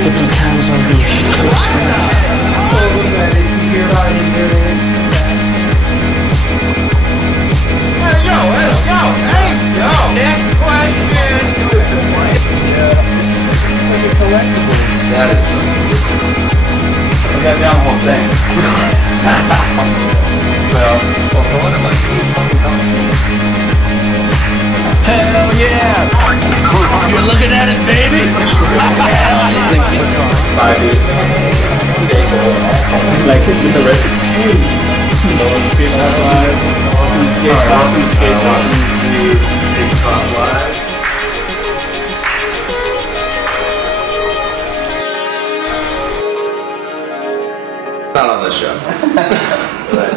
50 times over you should do so. Yo, next question. That is I got down the whole thing. Well, what am I hell yeah! You're looking at it, baby! Like with the rest of Welcome to Skatetalk Live. Not on this show.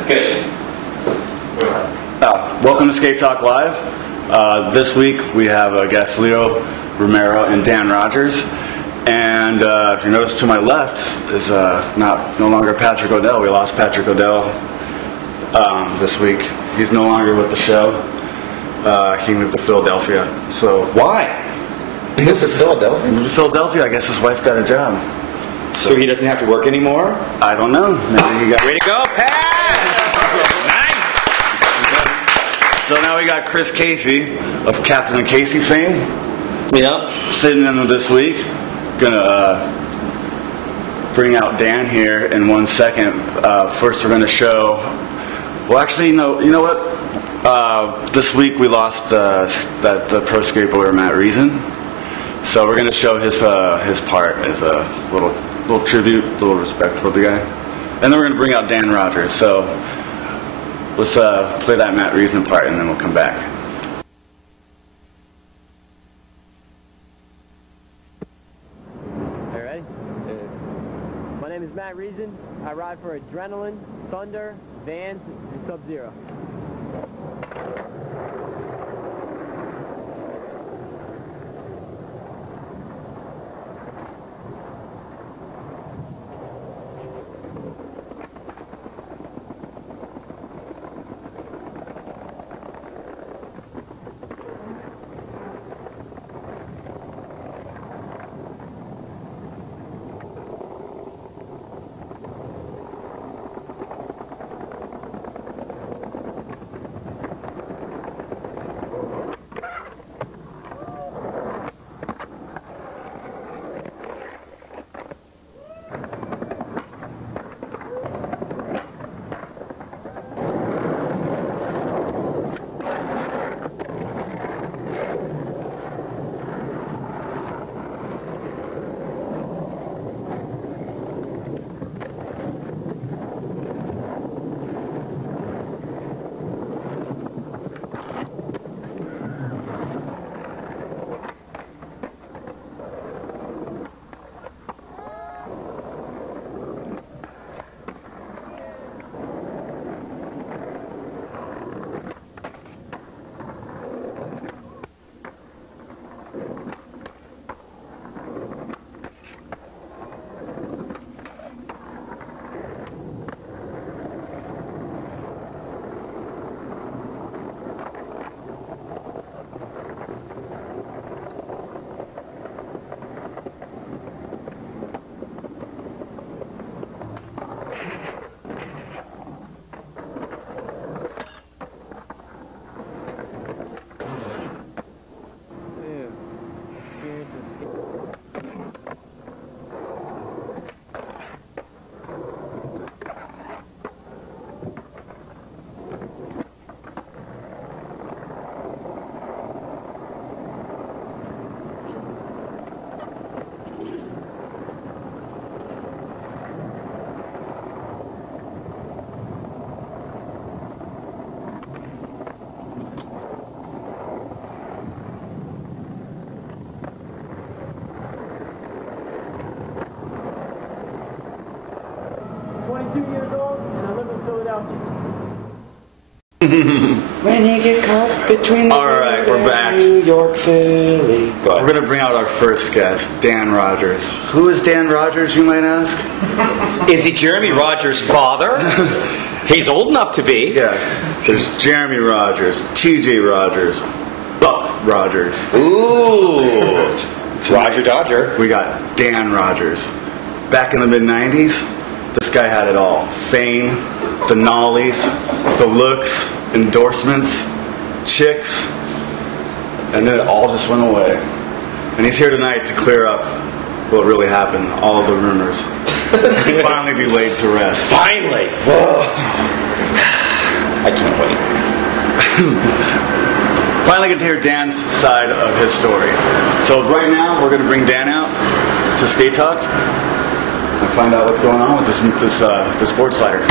Good. Welcome to Skatetalk Live. This week we have a guest, Leo, Romero, and Dan Rogers. And if you notice to my left is no longer Patrick O'Dell. We lost Patrick O'Dell this week. He's no longer with the show. He moved to Philadelphia. So why? He moved to Philadelphia? He moved to Philadelphia. I guess his wife got a job. So he doesn't have to work anymore? I don't know. Maybe he got. Way to go, Pat! Nice! So now we got Chris Casey of Captain and Casey fame. Yeah. Sitting in this week. Gonna bring out Dan here in 1 second. First, we're gonna show. Well, actually, no. You know what? This week we lost the pro skateboarder Matt Reason. So we're gonna show his part as a little tribute, little respect for the guy, and then we're gonna bring out Dan Rogers. So let's play that Matt Reason part, and then we'll come back. All right. My name is Matt Reason. I ride for Adrenaline, Thunder, Vans, and Sub-Zero. When you get caught between the Alright, we're back. New York, Philly. We're going to bring out our first guest, Dan Rogers. Who is Dan Rogers, you might ask? Is he Jeremy Rogers' father? He's old enough to be. Yeah. There's Jeremy Rogers, TJ Rogers, Buck Rogers. Ooh. Roger Dodger. We got Dan Rogers. Back in the mid-90s, this guy had it all. Fame, the nollies, the looks, endorsements, chicks, and then it all just went away. And he's here tonight to clear up what really happened, all of the rumors. Finally be laid to rest. Finally! I can't wait. Finally get to hear Dan's side of his story. So right now, we're going to bring Dan out to Skatetalk and find out what's going on with this board slider. This board slider.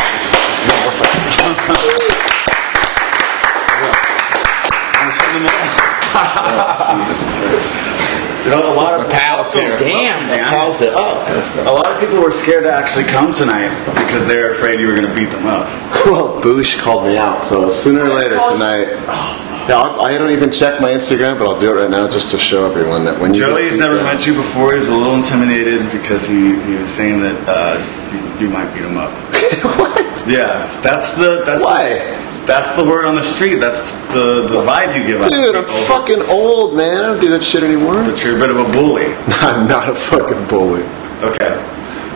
Jesus Christ. You know, a lot of pals here. Damn, man. Pals it up. A lot of people were scared to actually come tonight because they were afraid you were going to beat them up. Well, Boosh called me out, so sooner or later tonight. Yeah, I don't even check my Instagram, but I'll do it right now just to show everyone that when you. Joey's never met you before. He's a little intimidated because he was saying that you might beat him up. What? Yeah, that's Why? That's the word on the street. That's the vibe you give out. Dude, I'm fucking old, man. I don't do that shit anymore. But you're a bit of a bully. I'm not a fucking bully. Okay.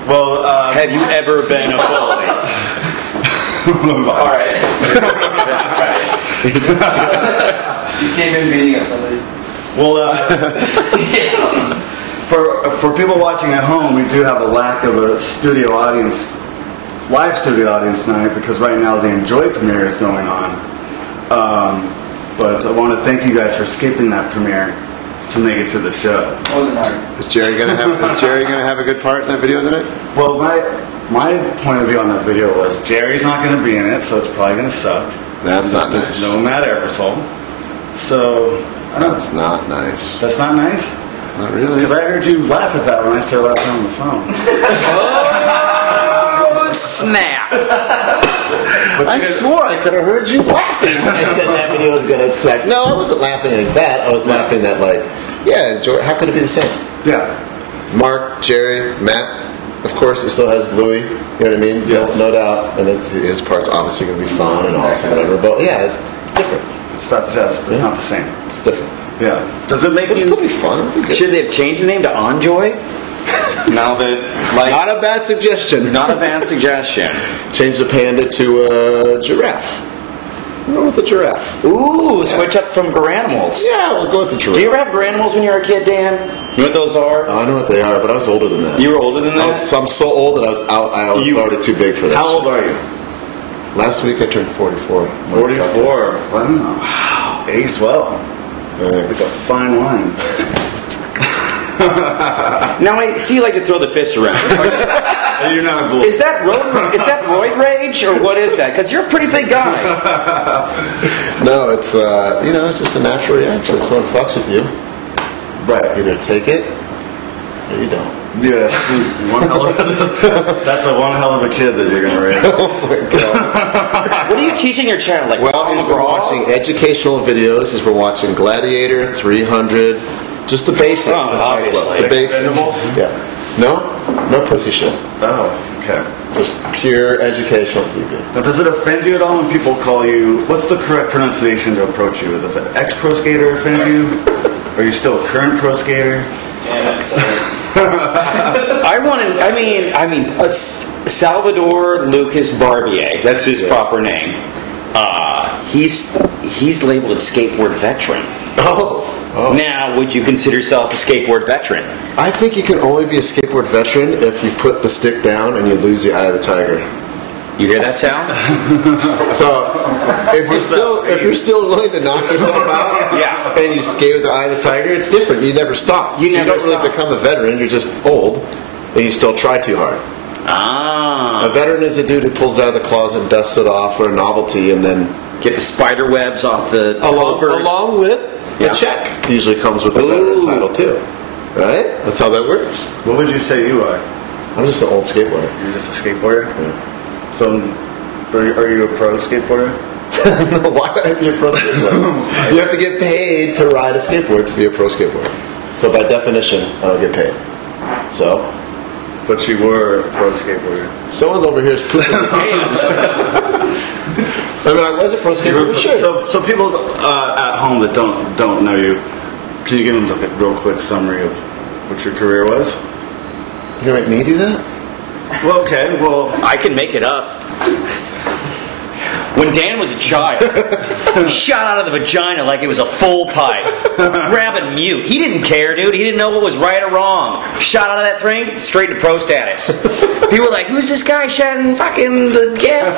Well, have you ever been a bully? All right. You came in beating up somebody. Well, for people watching at home, we do have a lack of a studio audience. Live studio audience tonight because right now the Enjoy premiere is going on. But I want to thank you guys for skipping that premiere to make it to the show. It wasn't hard. Is Jerry gonna have a good part in that video tonight? Well, my point of view on that video was Jerry's not going to be in it, so it's probably going to suck. That's not There's nice. no Matt Ebersol. So That's not nice. That's not nice? Not really. Because I heard you laugh at that when I started laughing on the phone. Oh, snap. I swore I could have heard you laughing when I said that video was gonna suck. No, I wasn't laughing at that. I was laughing at how could it be the same? Yeah. Mark, Jerry, Matt. Of course, it still has Louis. You know what I mean? Yes. No doubt. And his part's obviously gonna be fun and awesome, whatever. But yeah, it's different. It's not just, but it's not the same. It's different. Yeah. Does it make It'll you... still be fun. It'll be good. Should they have changed the name to Enjoy? Now that, Not a bad suggestion. not a bad suggestion. Change the panda to a giraffe. We'll go with the giraffe. Ooh, switch up from Garanimals. Yeah, we'll go with the giraffe. Do you ever have Garanimals when you were a kid, Dan? You know what those are? I know what they are, but I was older than that. You were older than that? I'm so old that I was already too big for that. How old are you? Last week I turned 44. 44. Wow. Aged well. Like a fine wine. Now I see you like to throw the fist around. You're not a bull. Is that roid rage or what is that? Because you're a pretty big guy. No, it's it's just a natural reaction. Someone fucks with you, Right. either take it or you don't. Yeah. That's one hell of a kid that you're going to raise. Oh my god. What are you teaching your child? Like, Well, he's been watching educational videos. He's been watching Gladiator, 300, just the basics. Oh, of Fight Club. obviously. The basics. Expendables? Yeah. No pussy shit. Oh, okay. Just pure educational TV. Now, does it offend you at all when people call you... What's the correct pronunciation to approach you with? Does an ex-pro skater offend you? Are you still a current pro skater? Salvador Lucas Barbier. That's his proper name. He's labeled a skateboard veteran. Oh. Now, would you consider yourself a skateboard veteran? I think you can only be a skateboard veteran if you put the stick down and you lose the eye of the tiger. You hear that sound? So, if you're still willing to knock yourself out, Yeah. and you skate with the eye of the tiger, it's different. You never stop. You never don't really stop. become a veteran. You're just old, and you still try too hard. Ah. A veteran is a dude who pulls it out of the closet and dusts it off for a novelty, and then Get the spider webs off the clovers. along with Yeah. the check usually comes with the veteran title too. Right? That's how that works. What would you say you are? I'm just an old skateboarder. You're just a skateboarder? Yeah. So, are you a pro skateboarder? Why would I be a pro skateboarder? You have to get paid to ride a skateboard to be a pro skateboarder. So by definition, I don't get paid. So, But you were a pro skateboarder. someone over here is pooping their pants. I mean, I was a pro skateboarder, for sure. So people at home that don't know you, can you give them a real quick summary of what your career was? You gonna make me do that? Well, okay. Well, I can make it up. When Dan was a child, he shot out of the vagina like it was a full pipe. Grabbing mute. He didn't care, dude. He didn't know what was right or wrong. Shot out of that thing, straight to pro status. People were like, who's this guy shotting fucking the gift?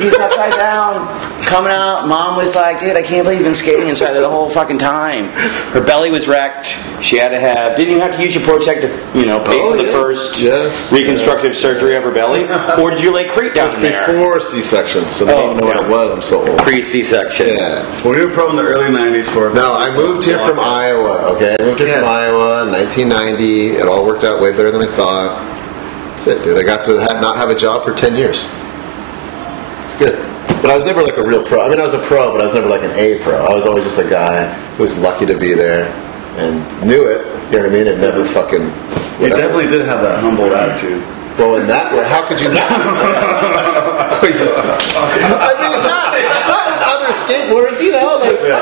He's upside down, coming out. Mom was like, dude, I can't believe you've been skating inside there the whole fucking time. Her belly was wrecked. She had to have, didn't you have to use your pro check to, pay for the first reconstructive surgery of her belly? Or did you lay crete down there? Before C-section, so they didn't know what it was. I'm so old. Pre-C-section. Yeah. Well, you were pro in the early 90s for... No, I moved here from Iowa, okay? I moved here from Iowa in 1990. It all worked out way better than I thought. That's it, dude. I got to not have a job for 10 years. It's good. But I was never like a real pro. I mean, I was a pro, but I was never like an A pro. I was always just a guy who was lucky to be there and knew it, you know what I mean, and never fucking... You definitely did have that humble attitude. Well, in that way, how could you not? I mean, not with other skateboarders,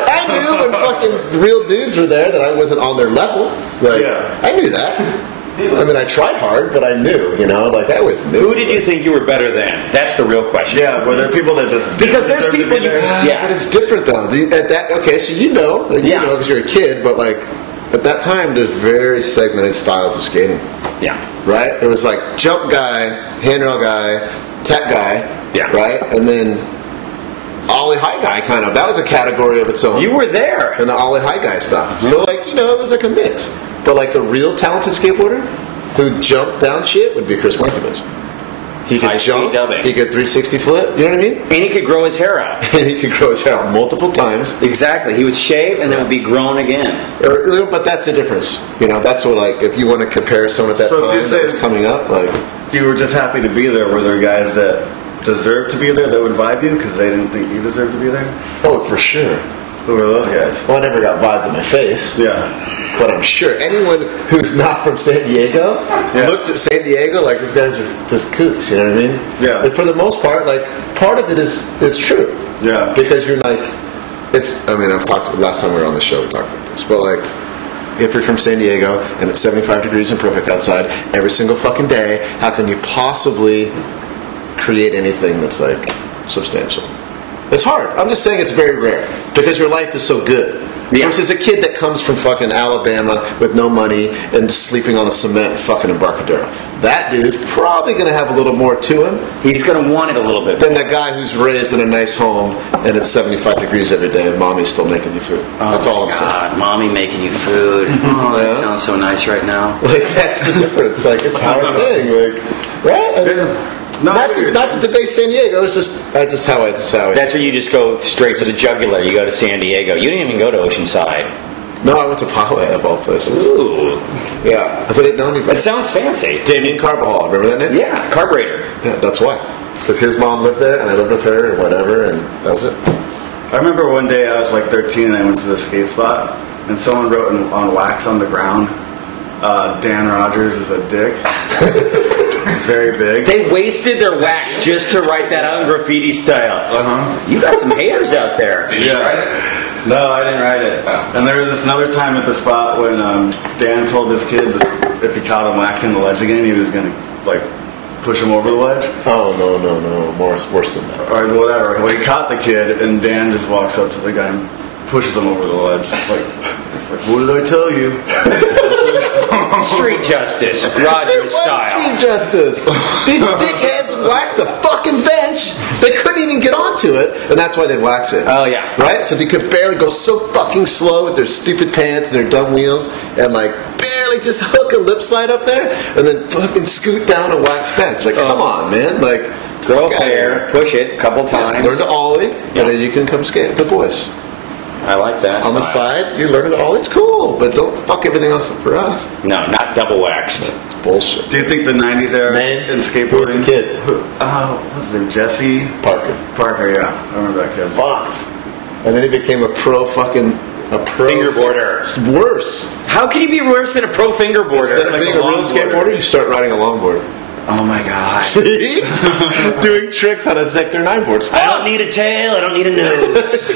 I knew when fucking real dudes were there that I wasn't on their level. Like, I knew that. I mean, I tried hard, but I knew, I always knew. Who did you think you were better than? That's the real question. Yeah, were there people that just... Because there's people you... Yeah. But it's different, though. Okay, so you know because you're a kid, but, at that time, there's very segmented styles of skating. Yeah. Right? It was like jump guy, handrail guy, tech guy. Yeah. Right? And then ollie high guy, kind of. That was a category of its own. You were there. And the ollie high guy stuff. Mm-hmm. So, it was like a mix. But, a real talented skateboarder who jumped down shit would be Chris Markovich. He could jump, he could 360 flip, you know what I mean? And he could grow his hair out. And he could grow his hair out multiple times. Exactly. He would shave and then would be grown again. But that's the difference. That's what, if you want to compare someone at that time that was coming up, you were just happy to be there. Were there guys that deserved to be there that would vibe you because they didn't think you deserved to be there? Oh, for sure. Who were those guys? Well, I never got vibed in my face. Yeah. But I'm sure anyone who's not from San Diego looks at San Diego like these guys are just kooks, you know what I mean? Yeah. But for the most part, part of it is true. Yeah. Because you're I've talked, last time we were on the show, we talked about this, but if you're from San Diego and it's 75 degrees and perfect outside every single fucking day, how can you possibly create anything that's substantial? It's hard. I'm just saying it's very rare because your life is so good. Yeah. Versus a kid that comes from fucking Alabama with no money and sleeping on a cement fucking Embarcadero. That dude's probably going to have a little more to him. He's going to want it a little bit than that guy who's raised in a nice home and it's 75 degrees every day and mommy's still making you food. That's all I'm saying. Mommy making you food. Oh, that sounds so nice right now. That's the difference. It's a hard thing. Right? I mean, not to debase San Diego. It's just how I decide. That's where you just go straight for the jugular. You go to San Diego. You didn't even go to Oceanside. No, I went to Poway of all places. Ooh. Yeah, I didn't know anybody. It sounds fancy. Damien Carbajal, remember that name? Yeah, Carburetor. Yeah, that's why. Because his mom lived there, and I lived with her, and whatever, and that was it. I remember one day I was 13, and I went to the skate spot, and someone wrote on wax on the ground, Dan Rogers is a dick. Very big. They wasted their wax just to write that out in graffiti style. Uh-huh. You got some haters out there. Did you write it? No, I didn't write it. Oh. And there was this another time at the spot when Dan told this kid that if he caught him waxing the ledge again, he was going to, push him over the ledge. Oh, no. Worse than that. Or whatever. Well, he caught the kid, and Dan just walks up to the guy and pushes him over the ledge. What did I tell you? Street justice, Rogers style. Street justice. These dickheads waxed the fucking bench. They couldn't even get onto it, and that's why they wax it. Oh yeah, right. So they could barely go so fucking slow with their stupid pants and their dumb wheels, and barely just hook a lip slide up there, and then fucking scoot down a wax bench. Come on, man. Throw a pair, push it a couple times. Learn to ollie, and then you can come skate with the boys. I like that. On the side, you're learning to ollie. It's cool, but don't fuck everything else up for us. No, not double waxed. It's bullshit. Do you think the 90s era in skateboarding? Who was the kid? What's his name? Jesse? Parker, yeah. I remember that kid. Fucked. And then he became a pro fingerboarder. It's worse. How can you be worse than a pro fingerboarder? Instead of being a real skateboarder, you start riding a longboard. Oh my god. See? Doing tricks on a Sector 9 board. I don't need a tail, I don't need a nose.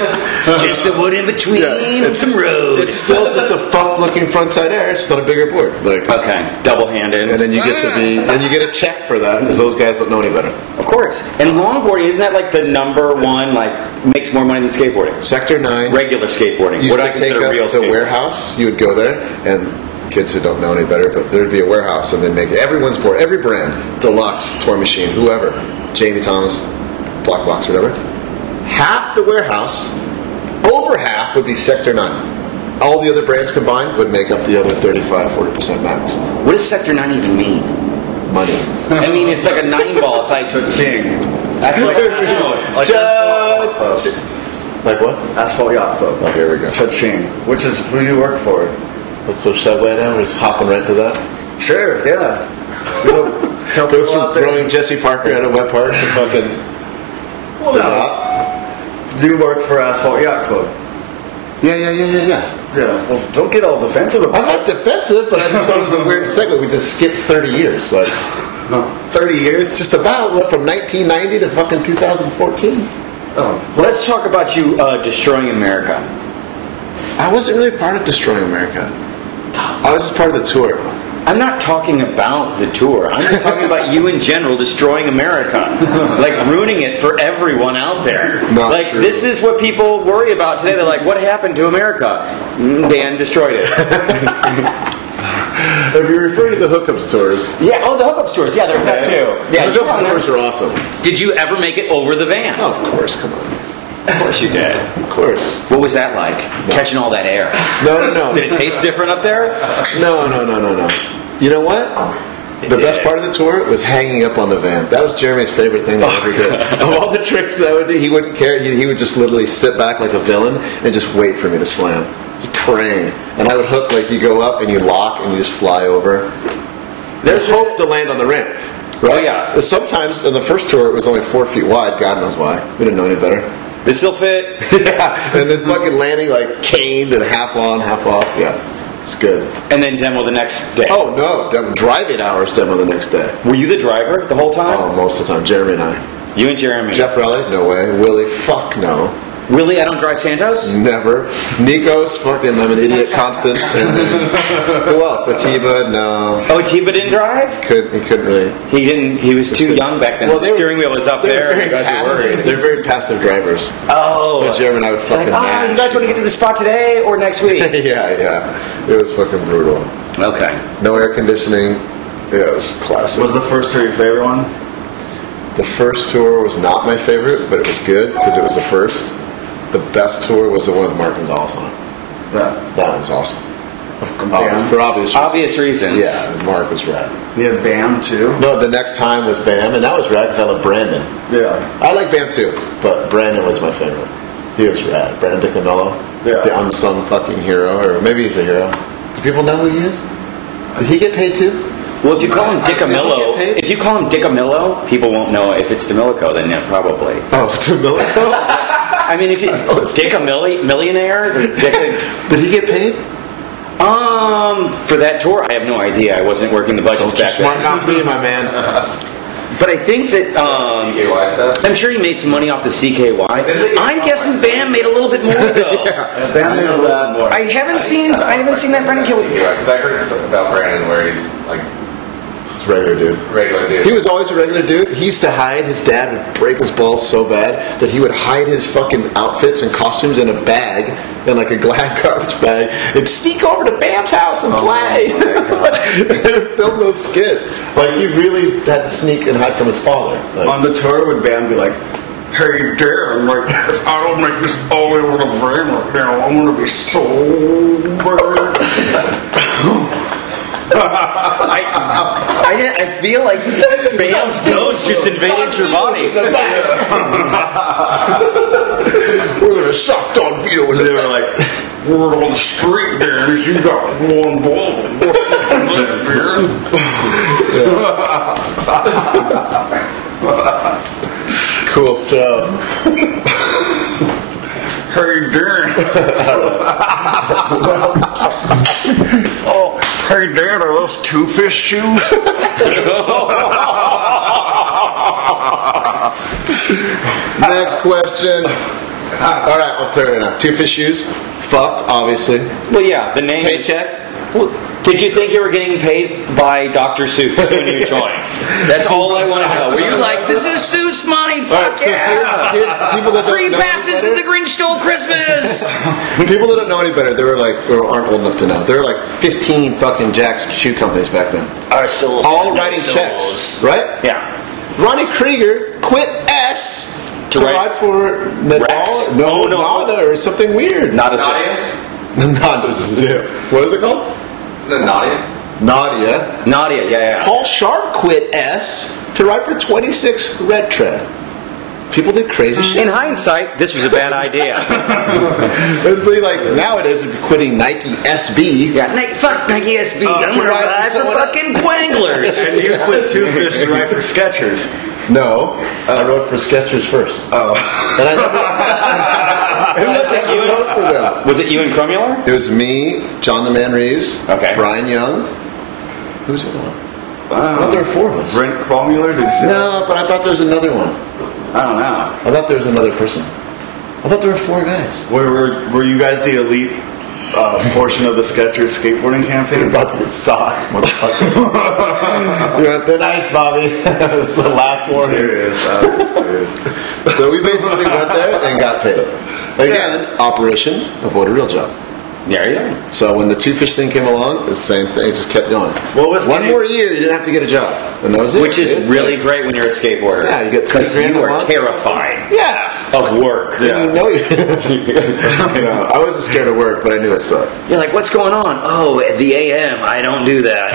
Just the wood in between and some road. It's still just a fucked looking frontside air. It's still a bigger board. Like, okay, double-handed. and then you get then you get a check for that because those guys don't know any better. Of course. And longboarding, isn't that like the number one, like, makes more money than skateboarding? Sector 9. Regular skateboarding. Used What I to take consider up real the skateboarding. warehouse. You would go there, and kids who don't know any better, but there'd be a warehouse, and they'd make everyone's board, every brand, Deluxe, Tour Machine, whoever, Jamie Thomas, Black Box, whatever. Half the warehouse, over half, would be Sector 9. All the other brands combined would make up the other 35-40% max. What does Sector 9 even mean? Money. I mean, it's like a 9-ball. It's like Cha-ching. that's like Like what? Asphalt Yacht Club. Oh, here we go. Cha-ching. Which is who you work for? Let's go segue now. We're just hopping right to that. Sure, yeah. Tell Goes people from out there. throwing Jesse Parker out of Wet Park to fucking. Well, the no. yacht. Do you work for Asphalt Yacht Club? Yeah. Yeah. Well, don't get all defensive I'm about not defensive, but I just thought it was a weird segue. We just skipped 30 years. Like, it. 30 years? just about, what, from 1990 to fucking 2014? Oh. Let's talk about you destroying America. I wasn't really part of Destroying America. I was just part of the tour. I'm not talking about the tour. I'm just talking about you in general destroying America. Like ruining it for everyone out there. Not like true. this is what people worry about today. They're like, what happened to America? Dan destroyed it. If you're referring to the hookups tours, Yeah, oh, the hookup stores. Yeah, there's that too. Yeah, the you hookups tours are awesome. Did you ever make it over the van? Oh, of course, come on. Of course you did. Of course. What was that like? Catching all that air. No. Did it taste different up there? No. You know what? The best part of the tour was hanging up on the van. That was Jeremy's favorite thing that I ever did. Of all the tricks that I would do, he wouldn't care. He would just literally sit back like a villain and just wait for me to slam. Just praying. And I would hook, like, you go up and you lock and you just fly over. There's hope to land on the ramp. Right? Oh, yeah. Sometimes, in the first tour, it was only 4 feet wide. God knows why. We didn't know any better. This still fit? Yeah. And then fucking landing, like, caned and half on, half off. Yeah. It's good. And then demo the next day. Oh, no. Drive 8 hours demo the next day. Were you the driver the whole time? Oh, most of the time. Jeremy and I. You and Jeremy. Jeff Raleigh? No way. Willie? Fuck no. Really? I don't drive Santos? Never. Nikos? Fucking, I'm an idiot. Constance. And then, who else? Atiba? No. Oh, Tiba didn't drive? He couldn't really. He didn't. He was too young back then. Well, The steering wheel was up there. Very You guys were passive. worried. They're very passive drivers. Oh. So Jeremy and I would It's like, fucking mash. you guys want to get to the spot today or next week? Yeah. It was fucking brutal. Okay. No air conditioning. Yeah, it was classic. Was the first tour your favorite one? The first tour was not my favorite, but it was good because it was the first. The best tour was the one with Mark Gonzalez on it. Yeah. That one's awesome. Bam. For obvious reasons. Obvious reasons. Yeah, Mark was rad. You had Bam too? No, the next time was Bam, and that was rad because I love Brandon. Yeah. I like Bam too, but Brandon was my favorite. He was rad. Brandon DiCamillo. Yeah. The unsung fucking hero, or maybe he's a hero. Do people know who he is? Did he get paid too? Well, if you call him Did he Dicamillo, get paid? if you call him Dicamillo, people won't know. If it's Demilico, then yeah, probably. Oh, DiCamillo? I mean, if you millionaire, Did he get paid? for that tour, I have no idea. I wasn't working the budgets Don't you back smart then. mouth me, my man. But I think that CKY stuff. I'm sure he made some money off the CKY. I'm guessing Bam made a little bit more though. Bam made a lot more. I haven't seen that Brendan Kill. Because I heard stuff about Brandon where he's like Regular dude. regular dude. He was always a regular dude. He used to hide. His dad would break his balls so bad that he would hide his fucking outfits and costumes in a bag, in like a glad garbage bag, and sneak over to Bam's house and play. And film those skits. Like he really had to sneak and hide from his father. Like, On the tour, would Bam be like, "Hey, Dan, like, if I don't make this all over the van right now, I'm gonna be sober." I feel like Bam's ghost just invaded your body. we're gonna suck Don Vito in They the were like, "Word on the street, Dan, is you got one ball. What's that, cool stuff. Hey, Dan." Oh, hey, Dan, are those two fish shoes? Next question. All right, I'll clear it now. Two-fish shoes, fucked, obviously. Well, yeah, the name. Paycheck. Well, did you think you were getting paid by Dr. Seuss when you joined? That's all I want to know. Were you like, this is Seuss money? Fuck so yeah! people that Free don't know passes any to the Grinch Stole Christmas! better, people that don't know any better, they were like, or aren't old enough to know. There were like 15 fucking Jack's shoe companies back then. Our souls. All writing checks, right? Yeah. Ronnie Krieger quit S to ride for Nadal. No, Nada or something weird. Not a Nadia? Not a zip. What is it called? The Nadia? Nadia. Yeah. Paul Sharp quit S to ride for 26 Red Tread. People did crazy shit. In hindsight, this was a bad idea. It'd be like nowadays would be quitting Nike SB. Yeah, fuck Nike SB. I'm gonna ride for fucking Quanglers. And you quit Two-Fish to ride for Skechers. No, I rode for Skechers first. Oh. And Was it you and Crumular? It was me, John the Man Reeves, Okay. Brian Young. Who's the other one? I thought there were four of us. Brent Crumular? Did you say No, but I thought there was another one. I don't know. I thought there was another person. I thought there were four guys. Were you guys the elite portion of the Skechers skateboarding campaign? You're about to get socked, motherfucker. You went thin ice, Bobby. That's the last one. There it is. So we basically went there and got paid. Again, operation, avoid a real job. There you go. So when the Two-Fish thing came along, it was the same thing. It just kept going. What was One more year, you didn't have to get a job. And that was it. Which is really great when you're a skateboarder. Yeah, you get 20 because grand you a are month. terrified Yeah. of work. You know you. I wasn't scared of work, but I knew it sucked. You're like, what's going on? Oh, at the AM, I don't do that.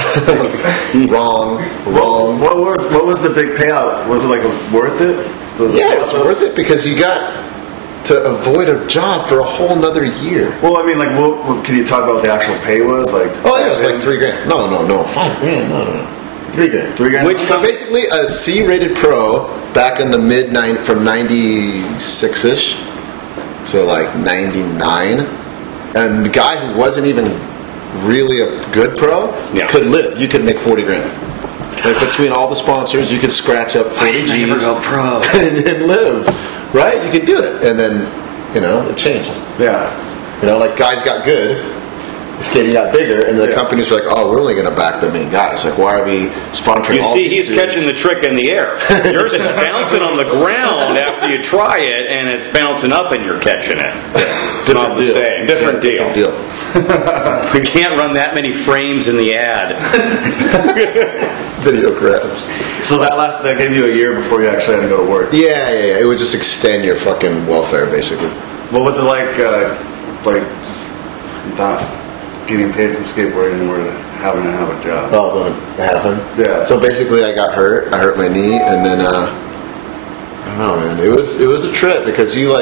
Wrong. What was the big payout? Was it like worth it? Yeah, it was worth it because you got to avoid a job for a whole nother year. Well, I mean, like, what can you talk about what the actual pay was? Like, Oh yeah, it was like $3 grand. No, $5 grand. No. $3 grand. $3 grand. Which So basically, a C-rated pro back in the from 96-ish to like 99, and the guy who wasn't even really a good pro could live. You could make 40 grand. Like between all the sponsors, you could scratch up 40 G's pro. and live. Right? You could do it, and then it changed. Yeah. Like guys got good. Skating got bigger, and the companies were like, "Oh, we're only going to back the main guys. Like, why are we sponsoring?" You all see, these he's dudes? catching the trick in the air. Yours is bouncing on the ground after you try it, and it's bouncing up, and you're catching it. It's not the same. Different deal. We can't run that many frames in the ad. Video grabs. So that gave you a year before you actually had to go to work. Yeah. It would just extend your fucking welfare, basically. What was it like just not getting paid from skateboarding anymore to having to have a job? Oh, when it happened. Yeah. So basically, I got hurt. I hurt my knee, and then I don't know, man. It was a trip because you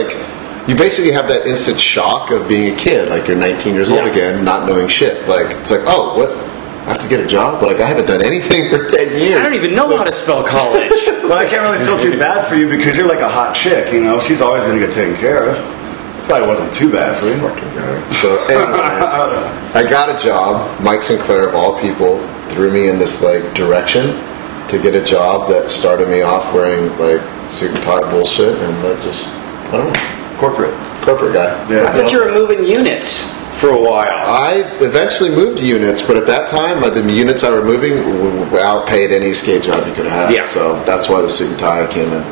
basically have that instant shock of being a kid. Like you're 19 years old again, not knowing shit. Like it's like, oh, what? I have to get a job? Like I haven't done anything for 10 years. I don't even know how to spell college. But I can't really feel too bad for you because you're like a hot chick, She's always going to get taken care of. Probably wasn't too bad for you. Fucking guy. So anyway, I got a job. Mike Sinclair, of all people, threw me in this direction to get a job that started me off wearing suit and tie bullshit, and that just I don't know. Corporate guy. Yeah. I thought you were moving units for a while. I eventually moved units, but at that time, the units I were moving outpaid any skate job you could have. Yeah. So that's why the suit and tie came in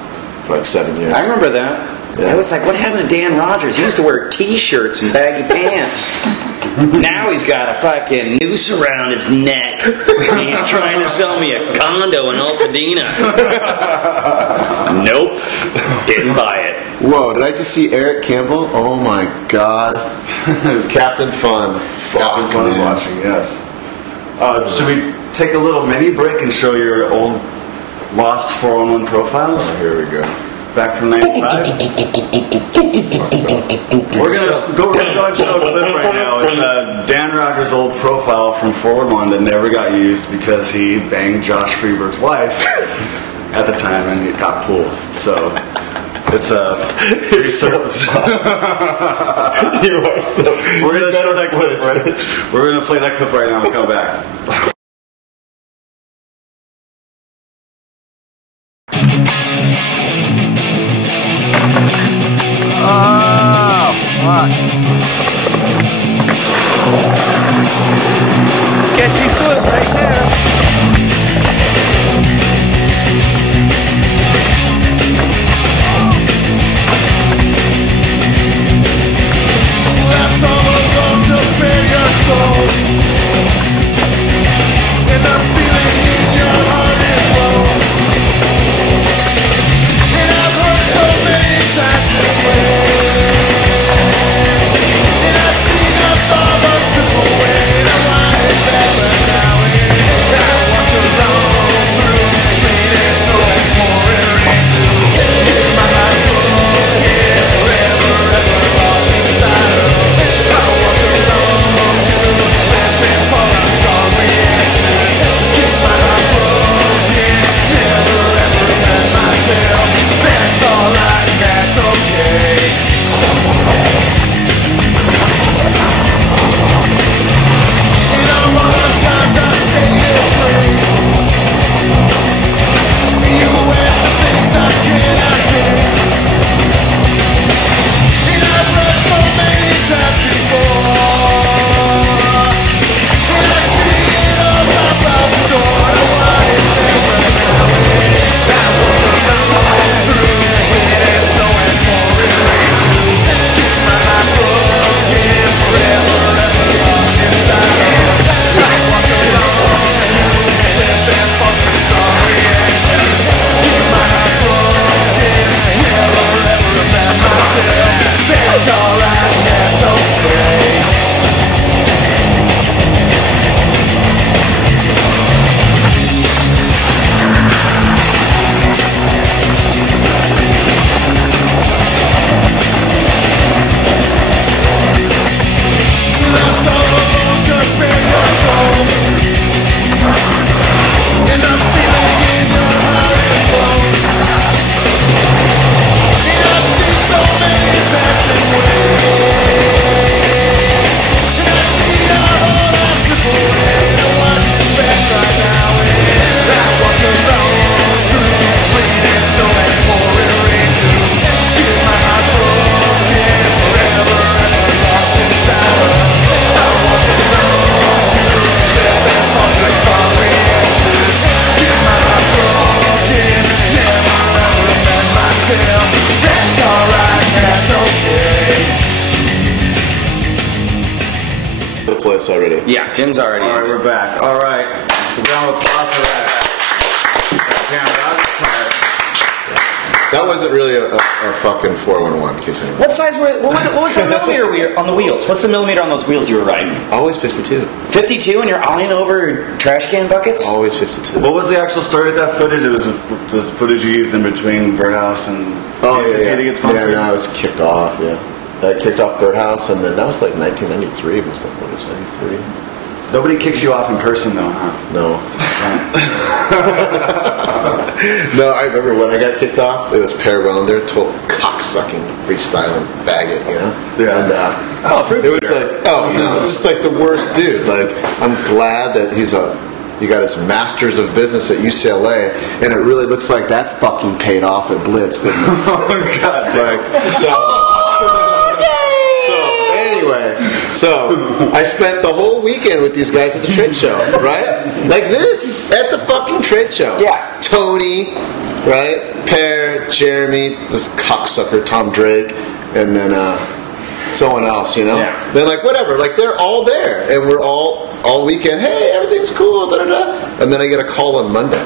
for 7 years. I remember that. Yeah. I was like, what happened to Dan Rogers? He used to wear T-shirts and baggy pants. Now he's got a fucking noose around his neck. And he's trying to sell me a condo in Altadena. Nope. Didn't buy it. Whoa, did I just see Eric Campbell? Oh my god. Captain Fun. Captain Fun is watching, yes. Should we take a little mini break and show your old lost 411 profiles? Oh, here we go. Back from 95? We're going to go and show a clip right now. It's Dan Rogers' old profile from 411 that never got used because he banged Josh Freeberg's wife at the time and it got pulled. So it's a resurface. You are so. We're going to show that clip, right? We're going to play that clip right now and come back. Yeah, Jim's already. All right, we're back. All right. Round of applause for that. That wasn't really a fucking 411 case anymore. What size were? What was the millimeter on the wheels? What's the millimeter on those wheels you were riding? Always 52. 52, and you're eyeing over trash can buckets? Always 52. What was the actual story of that footage? It was the footage you used in between Birdhouse and yeah. to get sponsored? Yeah, no, I was kicked off, yeah. I kicked off Birdhouse, and then that was like 1993, must have footage, 93. Nobody kicks you off in person, though, huh? No. No, I remember when I got kicked off, it was Per Wellender, total cocksucking, freestyling faggot, you know? Yeah. And it was like, oh, no, it's just like the worst dude. Like, I'm glad that he got his master's of business at UCLA, and it really looks like that fucking paid off at Blitz, didn't it? Oh, God. So I spent the whole weekend with these guys at the trade show, right? Like this, at the fucking trade show. Yeah. Tony, right? Per, Jeremy, this cocksucker Tom Drake, and then someone else, you know? Yeah. They're like, whatever, like they're all there, and we're all weekend, hey, everything's cool, da-da-da. And then I get a call on Monday.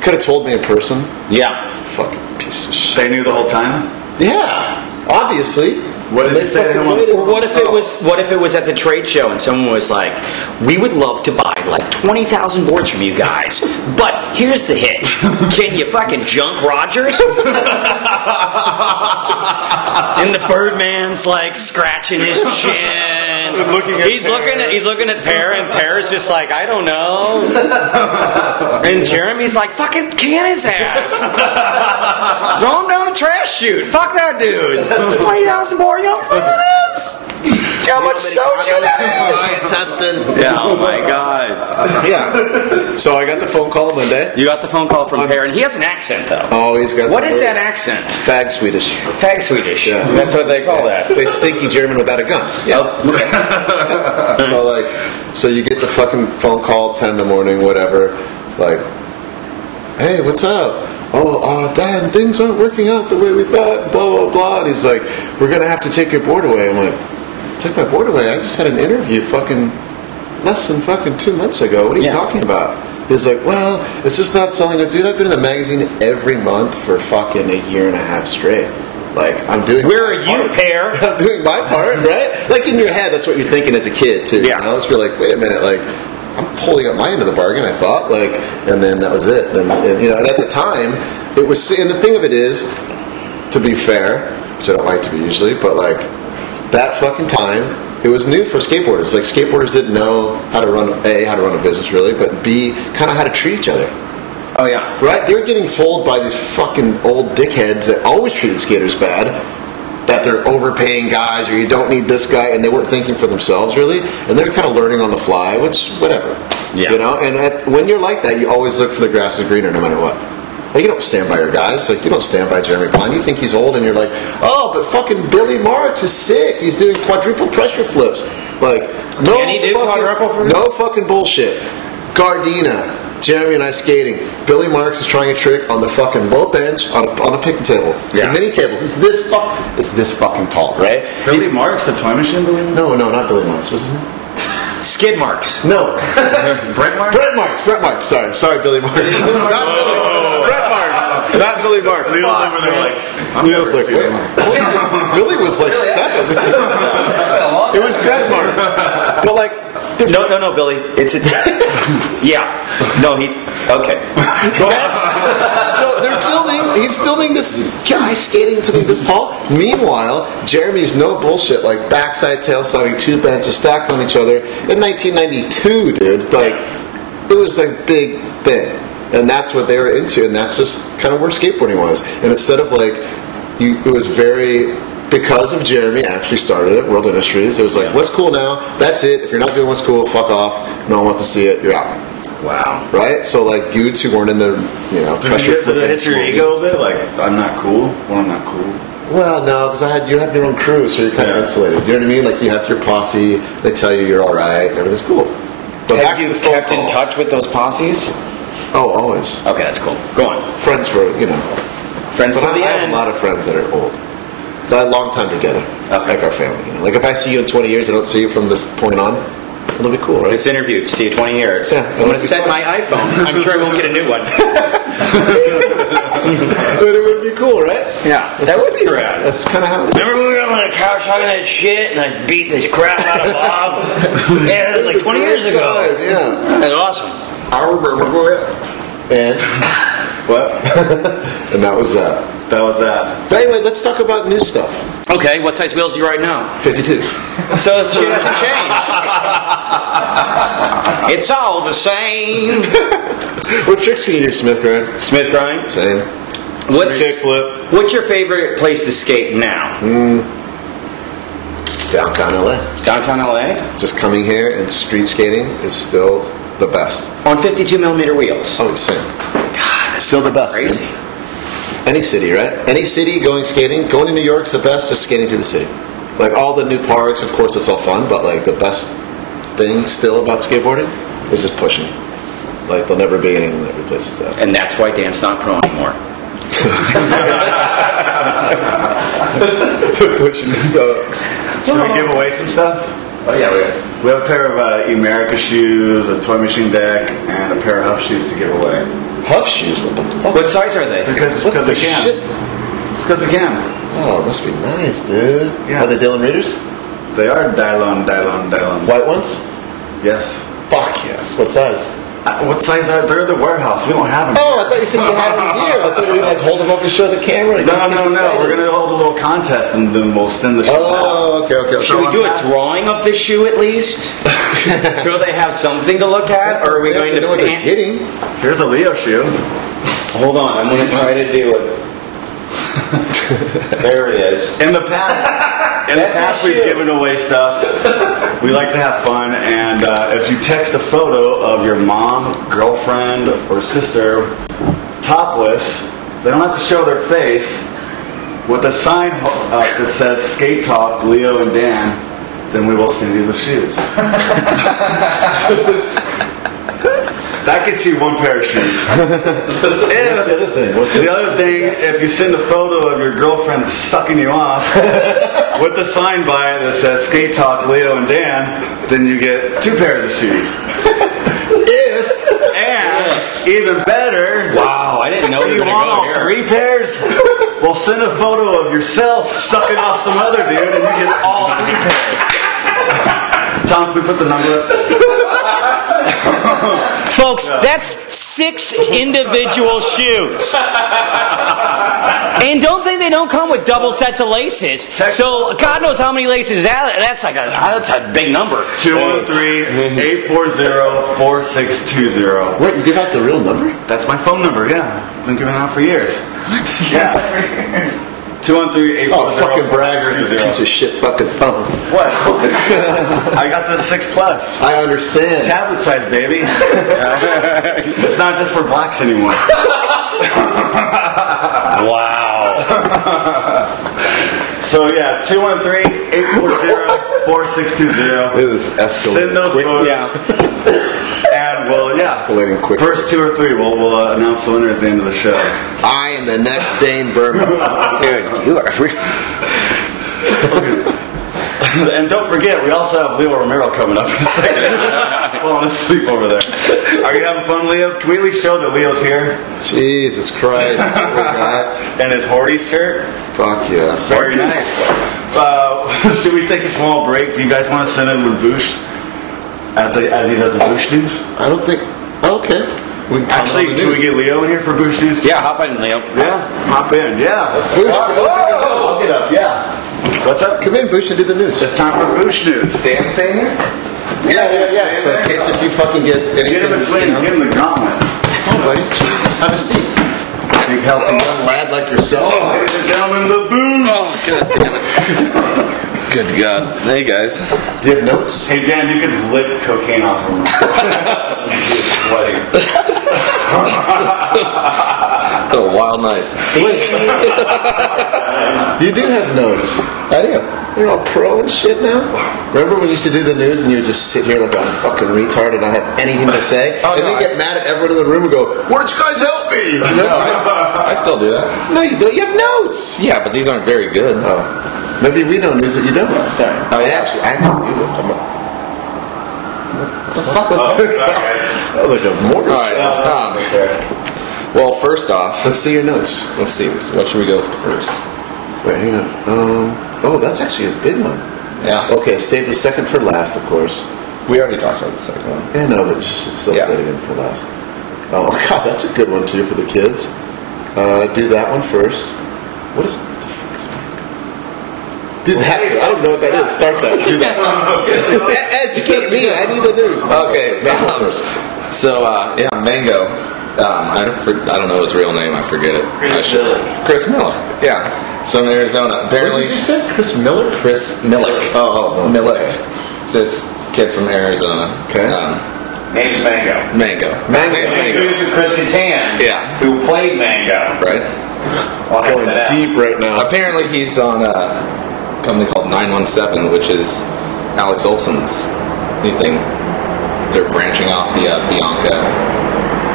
Could have told me in person. Yeah. Fucking piece of shit. They knew the whole time? Yeah, obviously. What did they say to him? Or what if it was at the trade show and someone was like, we would love to buy like 20,000 boards from you guys, but here's the hitch. Can you fucking junk Rogers? And the Birdman's like scratching his chin. He's looking at Per, and Per's just like, I don't know. And Jeremy's like, fucking can his ass. Throw him down a trash chute. Fuck that dude. 20,000 board, you know what it is? See how much soju that is? Testing. Yeah, oh my god. Yeah. So I got the phone call Monday. You got the phone call from Per, and he has an accent though. Oh, he's got. What is that accent? Fag Swedish. Fag Swedish. Yeah. That's what they call that. They stinky German without a gun. Yeah. So you get the fucking phone call 10 in the morning, whatever. Like, hey, what's up? Oh, Dan, things aren't working out the way we thought. Blah blah blah. And he's like, we're gonna have to take your board away. I'm like, take my board away? I just had an interview fucking less than fucking 2 months ago. What are you talking about? He's like, well, it's just not selling. Dude, I've been in the magazine every month for fucking a year and a half straight. Like, I'm doing. Where are you, Per? I'm doing my part, right? Like in your head, that's what you're thinking as a kid too. Yeah. You know? So you're like, wait a minute, like I'm holding up my end of the bargain. I thought, like, and then that was it. And you know, and at the time, it was. And the thing of it is, to be fair, which I don't like to be usually, but like that fucking time, it was new for skateboarders. Like skateboarders didn't know how to run a business really, but B, kind of how to treat each other. Oh yeah. Right? They were getting told by these fucking old dickheads that always treated skaters bad, that they're overpaying guys or you don't need this guy, and they weren't thinking for themselves really, and they're kind of learning on the fly, which whatever. Yeah. You know, and when you're like that, you always look for the grass is greener no matter what. Like, you don't stand by your guys. Like, you don't stand by Jeremy Klein. You think he's old, and you're like, oh, but fucking Billy Marks is sick. He's doing quadruple pressure flips. Like, no, Can he do quadruple flips? No fucking bullshit. Gardena, Jeremy and I skating. Billy Marks is trying a trick on the fucking low bench on a picnic table. Yeah. The mini tables. It's this fucking tall, right? Billy Marks, the toy machine, Billy Marks? No, not Billy Marks. What's his name? Skid marks. No. Brent Marks? Brent Marks. Sorry, Billy Marks. Not Brent Marks. Not Billy Marks. Leo's over there like, Leo's like, wait. Billy was like 7. It was Brent Marks. But like, No, Billy. It's a. Yeah. No, he's okay. Go ahead. So they're filming. He's filming this guy skating something this tall. Meanwhile, Jeremy's no bullshit, like backside tail sliding 2 benches stacked on each other in 1992, dude. Like, it was a big thing, and that's what they were into, and that's just kind of where skateboarding was. And instead of like, it was very. Because of Jeremy actually started it, World Industries. It was like, what's cool now? That's it. If you're not doing what's cool, fuck off. No one wants to see it. You're out. Wow. Right? So like dudes who weren't in the, pressure Did flipping it hit your ego a bit? Like, I'm not cool? Well, I'm not cool. Well, no, because you have your own crew, so you're kind of insulated. You know what I mean? Like you have your posse. They tell you you're all right. Everything's cool. But Have you kept in touch with those posses? Oh, always. Okay, that's cool. Go on. Friends for Friends But to I the have end. a lot of friends that are old. That long time together. Okay. Like our family. Like if I see you in 20 years, I don't see you from this point on. It'll be cool, right? This interview, see you 20 years. Yeah, I'm going to set my iPhone. I'm sure I won't get a new one. But it would be cool, right? Yeah, that would be rad. That's kind of how it is. Remember when we were on the couch talking that shit and I beat the crap out of Bob? Yeah, it was like 20 years ago. Yeah. That's awesome. And What? and that was that. That was that. But anyway, let's talk about new stuff. Okay, what size wheels do you ride now? 52s. So the shit hasn't changed. It's all the same. What tricks can you do, Smith grind? Smith grind? Same. Kickflip. What's your favorite place to skate now? Downtown LA. Downtown LA? Just coming here and street skating is still the best. On 52mm wheels. Oh, it's same. God, that's Still the best. crazy. Man. Any city, right? Any city going skating. Going to New York's the best, just skating through the city. Like all the new parks, of course, it's all fun, but like the best thing still about skateboarding is just pushing. Like there'll never be anything that replaces that. And that's why Dan's not pro anymore. Pushing sucks. Should we give away some stuff? Oh yeah, We have a pair of Emerica shoes, a toy machine deck, and a pair of Huff shoes to give away. Huff shoes? What the fuck? What size are they? Because What we the can. shit? It's because we can. Oh, it must be nice, dude. Yeah. Are they Dylan Readers? They are Dylon. White ones? Yes. Fuck yes. What size? What size are they? They're the warehouse. We don't have them. Oh, I thought you said you had them here. I thought you were like hold them up and show the camera. No. We're going to hold a little contest and then we'll send the shoes out. Oh, okay. Should we do a drawing of this shoe at least? So they have something to look at? Or are we going to know what they're getting? Here's a Leo shoe. Hold on, I'm going to try to do it. There it is. In the past, we've given away stuff. We like to have fun, and if you text a photo of your mom, girlfriend, or sister topless, they don't have to show their face, with a sign that says Skatetalk, Leo and Dan, then we will send you the shoes. That gets you one pair of shoes. What's the other thing? The other thing, if you send a photo of your girlfriend sucking you off with a sign by it that says Skate Talk, Leo and Dan, then you get 2 pairs of shoes. And even better, Wow, I didn't know if you you were want going all to go 3 here. pairs, we'll send a photo of yourself sucking off some other dude and you get all 3 pairs. Tom, can we put the number up? Folks, that's 6 individual shoes. And don't think they don't come with double sets of laces. So God knows how many laces that's a big number. 213-840-4620. What, you give out the real number? That's my phone number, yeah. I've been giving it out for years. What? Yeah. 213-840-4620. Oh, fucking bragger, this piece of shit fucking phone. What? I got the 6 Plus. I understand. Tablet size, baby. It's not just for blacks anymore. Wow. So yeah, 213-840-4620. It is escalating. Send those quickly. photos. Yeah. And well, yeah. Escalating quickly. First 2 or 3, we'll announce the winner at the end of the show. I am the next Dane Berman. Dude, you are And don't forget, we also have Leo Romero coming up in a second. Falling asleep over there. Are you having fun, Leo? Can we at least show that Leo's here? Jesus Christ, this poor guy. And his Horty's shirt? Fuck yeah. Very nice. Should we take a small break? Do you guys want to send in with Boosh? As he does the Boosh news? I don't think. Okay. We can Actually, can we get Leo in here for Boosh news? Yeah, hop in, Leo. Yeah, hop in. Yeah. I'll get up. Yeah. What's up? Come in, Bush, and do the news. It's time for Boosh news. Dan saying it? Yeah. So in case if you fucking get anything, Get him a swing. Give him the gauntlet. Oh, buddy, Jesus, have a seat. Big healthy young lad like yourself. Ladies and gentlemen, the Boosh. Oh, god damn it. Good God. Hey, guys. Do you have notes? Hey, Dan, you could lick cocaine off of him. He's sweating. What a wild night. You do have notes. I do. You're all pro and shit now. Remember when you used to do the news and you would just sit here like a fucking retard and not have anything to say? Oh, and no, then get mad at everyone in the room and go, "Why don't you guys help me?" I still do that. No, you don't. You have notes. Yeah, but these aren't very good. Maybe we know news that you don't. Sorry. Oh, yeah, actually, I actually do. the fuck was that? That was like a mortar. All right. Well, first off, Let's see your notes. let's see. What should we go with first? Wait, hang on. Oh, that's actually a big one. Yeah. Okay, save the second for last, of course. We already talked about the second one. Yeah, no, but just still Yeah. save it in for last. Oh, God, that's a good one, too, for the kids. Do that one first. What is... the fuck is Mango? Do that. I don't know what that is. Start that. Do that. Educate me. I need the news. Okay. Mango first. So, yeah, Mango. I don't know his real name. I forget it. Chris Miller. Yeah. So in Arizona, What apparently. did you say? Chris Miller? Chris Millick. Oh, Millick. okay. It's this kid from Arizona. Okay. Name's Mango. Mango. Mango. His name's Mango. Who's Chris Kattan? Yeah. Who played Mango? Right. On Going SNL. deep right now. Apparently he's on a company called 917, which is Alex Olsen's new thing. They're branching off the Bianca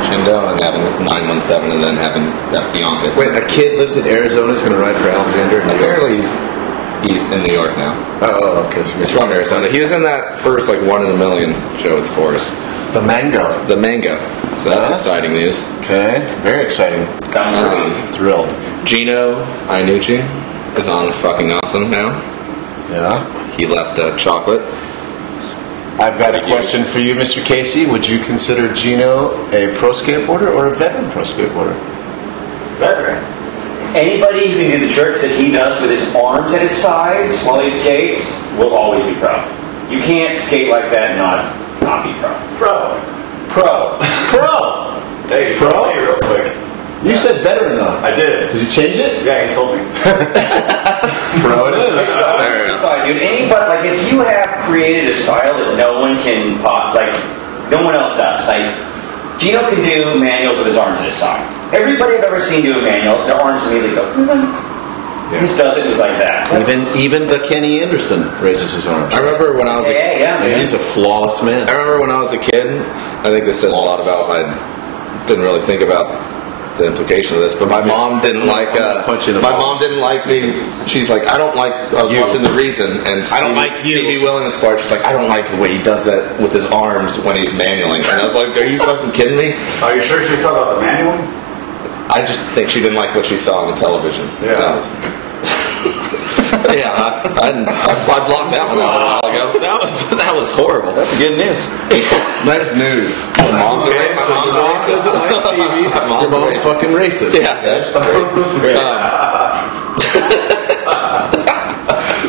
Shindo and having 917 and then having that Bianca. Wait, a kid lives in Arizona is going to ride for Alexander? Apparently he's in New York now. Oh, okay. So He's from Arizona. He was in that first like 1 in a million show with Forrest. the Mango. The Mango. So that's exciting news. Okay, very exciting. Sounds Thrilled. Gino Iannucci is on fucking awesome now. Yeah. He left Chocolate. I've got a question for you, Mr. Casey. Would you consider Gino a pro skateboarder or a veteran pro skateboarder? veteran. Anybody who can do the tricks that he does with his arms at his sides while he skates will always be pro. You can't skate like that and not be pro. Pro. Hey, Pro? hey, real quick. You said veteran though. I did. Did you change it? Yeah, he told me. Pro it is. Side, dude. Anybody, like, if you have created a style that no one can, like, no one else does. Like, Gino can do manuals with his arms at his side. Everybody I've ever seen do a manual, their arms immediately go. He just does it just like that. Even the Kenny Anderson raises his arms. I remember when I was And he's a flawless man. I remember when I was a kid, I think this says a lot about, I didn't really think about the implication of this, but my mom didn't like, my mom didn't like me, she's like, I was watching The Reason, and Stevie Willing's part, she's like, I don't like the way he does that with his arms when he's manualing, and I was like, are you fucking kidding me? Are you sure she thought about the manual? I just think she didn't like what she saw on the television. Yeah. Yeah, I blocked that one out a while ago. That was horrible. That's good news. Nice news. My mom's a racist. doesn't like Stevie. Your mom's fucking racist. Yeah, that's great.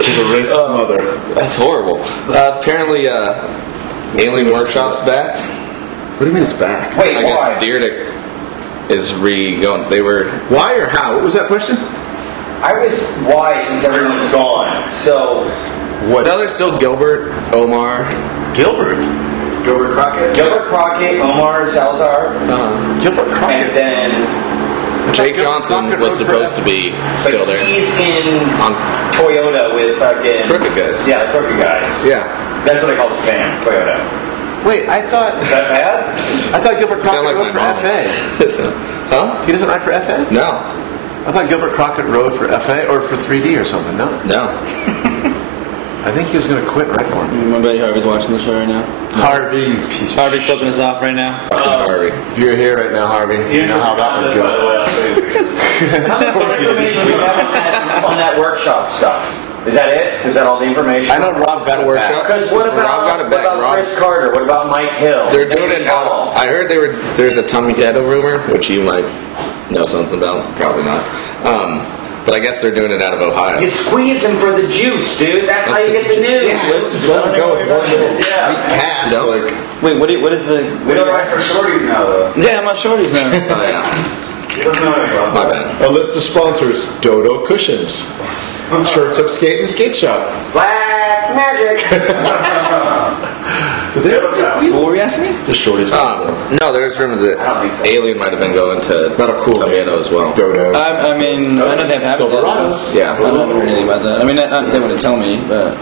She's a racist mother. That's horrible. Apparently, Alien Workshop's back. What do you mean it's back? Wait, I guess why? Deerdick is re-going. They were... Why or how? What was that question? I was why since everyone's gone. So What? No, there's still Gilbert, Omar. Gilbert. Gilbert Crockett? Gilbert Crockett, Omar Salazar, Gilbert Crockett. and then Jake Johnson was supposed to be still there. he's in On Toyota with fucking Crooked Guys. Yeah, the Crooked Guys. Yeah. That's what I call Japan, Toyota. Wait, I thought Gilbert Sound Crockett like rode for my FA. mom. Huh? He doesn't ride for FA? No. I thought Gilbert Crockett rode for FA or for 3D or something. No. No. I think he was going to quit right for him. My buddy Harvey's watching the show right now. Harvey. Harvey's flipping us off right now. Fucking Harvey. You're here right now, Harvey. You know how that would By go. the way, I'll show you pictures. How much more information do we have on that workshop stuff? Is that it? Is that all the information? I know Rob got a Workshop. back. Because what Rob about, got it back. what about Rob- Chris Carter? What about Mike Hill? They're doing it out. I heard there's a Tommy Ghetto rumor, which you might know something about. Probably not. But I guess they're doing it out of Ohio. You squeeze him for the juice, dude. That's how you get the news. Just let him go with one little pass. No. Like, Wait, what is the... We don't write for shorties now, though. Yeah, my shorties now. Oh yeah. He doesn't know anything about My that. bad. a list of sponsors: Dodo Cushions, Church of Skate and Skate Shop. Black magic. What were you asking me? Just shorties. No, there's rumors that I don't think so. Alien might have been going to Not a cool Tommy name. Ghetto as well. Dodo. I mean, I know they have Silverados. Yeah. I haven't heard anything about that. I mean, they wouldn't tell me, but...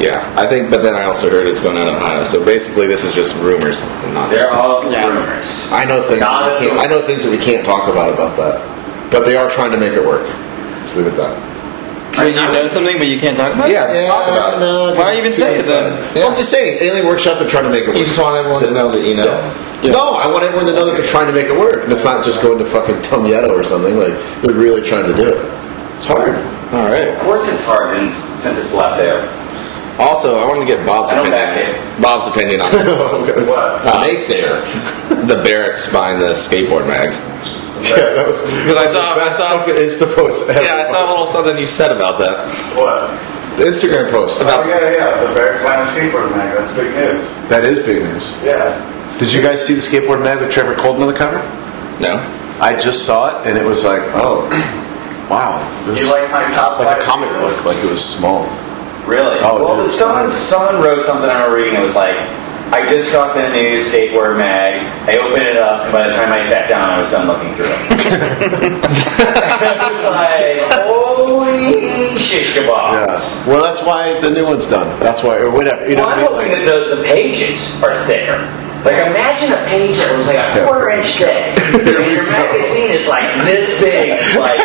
Yeah, I think, but then I also heard it's going out of Ohio. So basically, this is just rumors, and not. They're all rumors. I know things. Not That we can't, I know things that we can't talk about that, but they are trying to make it work. Let's leave it at that. When you know something but you can't talk about it? Yeah, talk about it. No, Why even say it then? Yeah. Well, I'm just saying, Alien Workshop, they're trying to make it work. You just want everyone to know that you know. Yeah. No, I want everyone to know that they're trying to make it work. And it's not just going to fucking Tomieto or something. Like, they're really trying to do it. It's hard. All right. Of course it's hard since it's left there. Also, I want to get Bob's I don't opinion. back it. Bob's opinion on this. Naysayer. The barracks buying the skateboard mag. Yeah, that was Because I saw fucking Insta post ever. Yeah, I saw a little something you said about that. What? The Instagram post. Oh, yeah. The Bears buying a skateboard mag. That's big news. That is big news. Yeah. Did you guys see the skateboard mag with Trevor Colton on the cover? No. I just saw it, and it was like, oh, wow. It was You like my top like a 5 comic videos? book, like it was small. Really? Oh, well, dude. someone wrote something I was reading. It was like, I just got the new skateboard mag. I opened it up, and by the time I sat down, I was done looking through it. I was like, holy shish kebabs. Well, that's why the new one's done. That's why, or whatever. You know Well, what I'm I mean? hoping that the pages are thicker. Like, imagine a page that was like a quarter-inch thick, and your magazine is like this big. It's like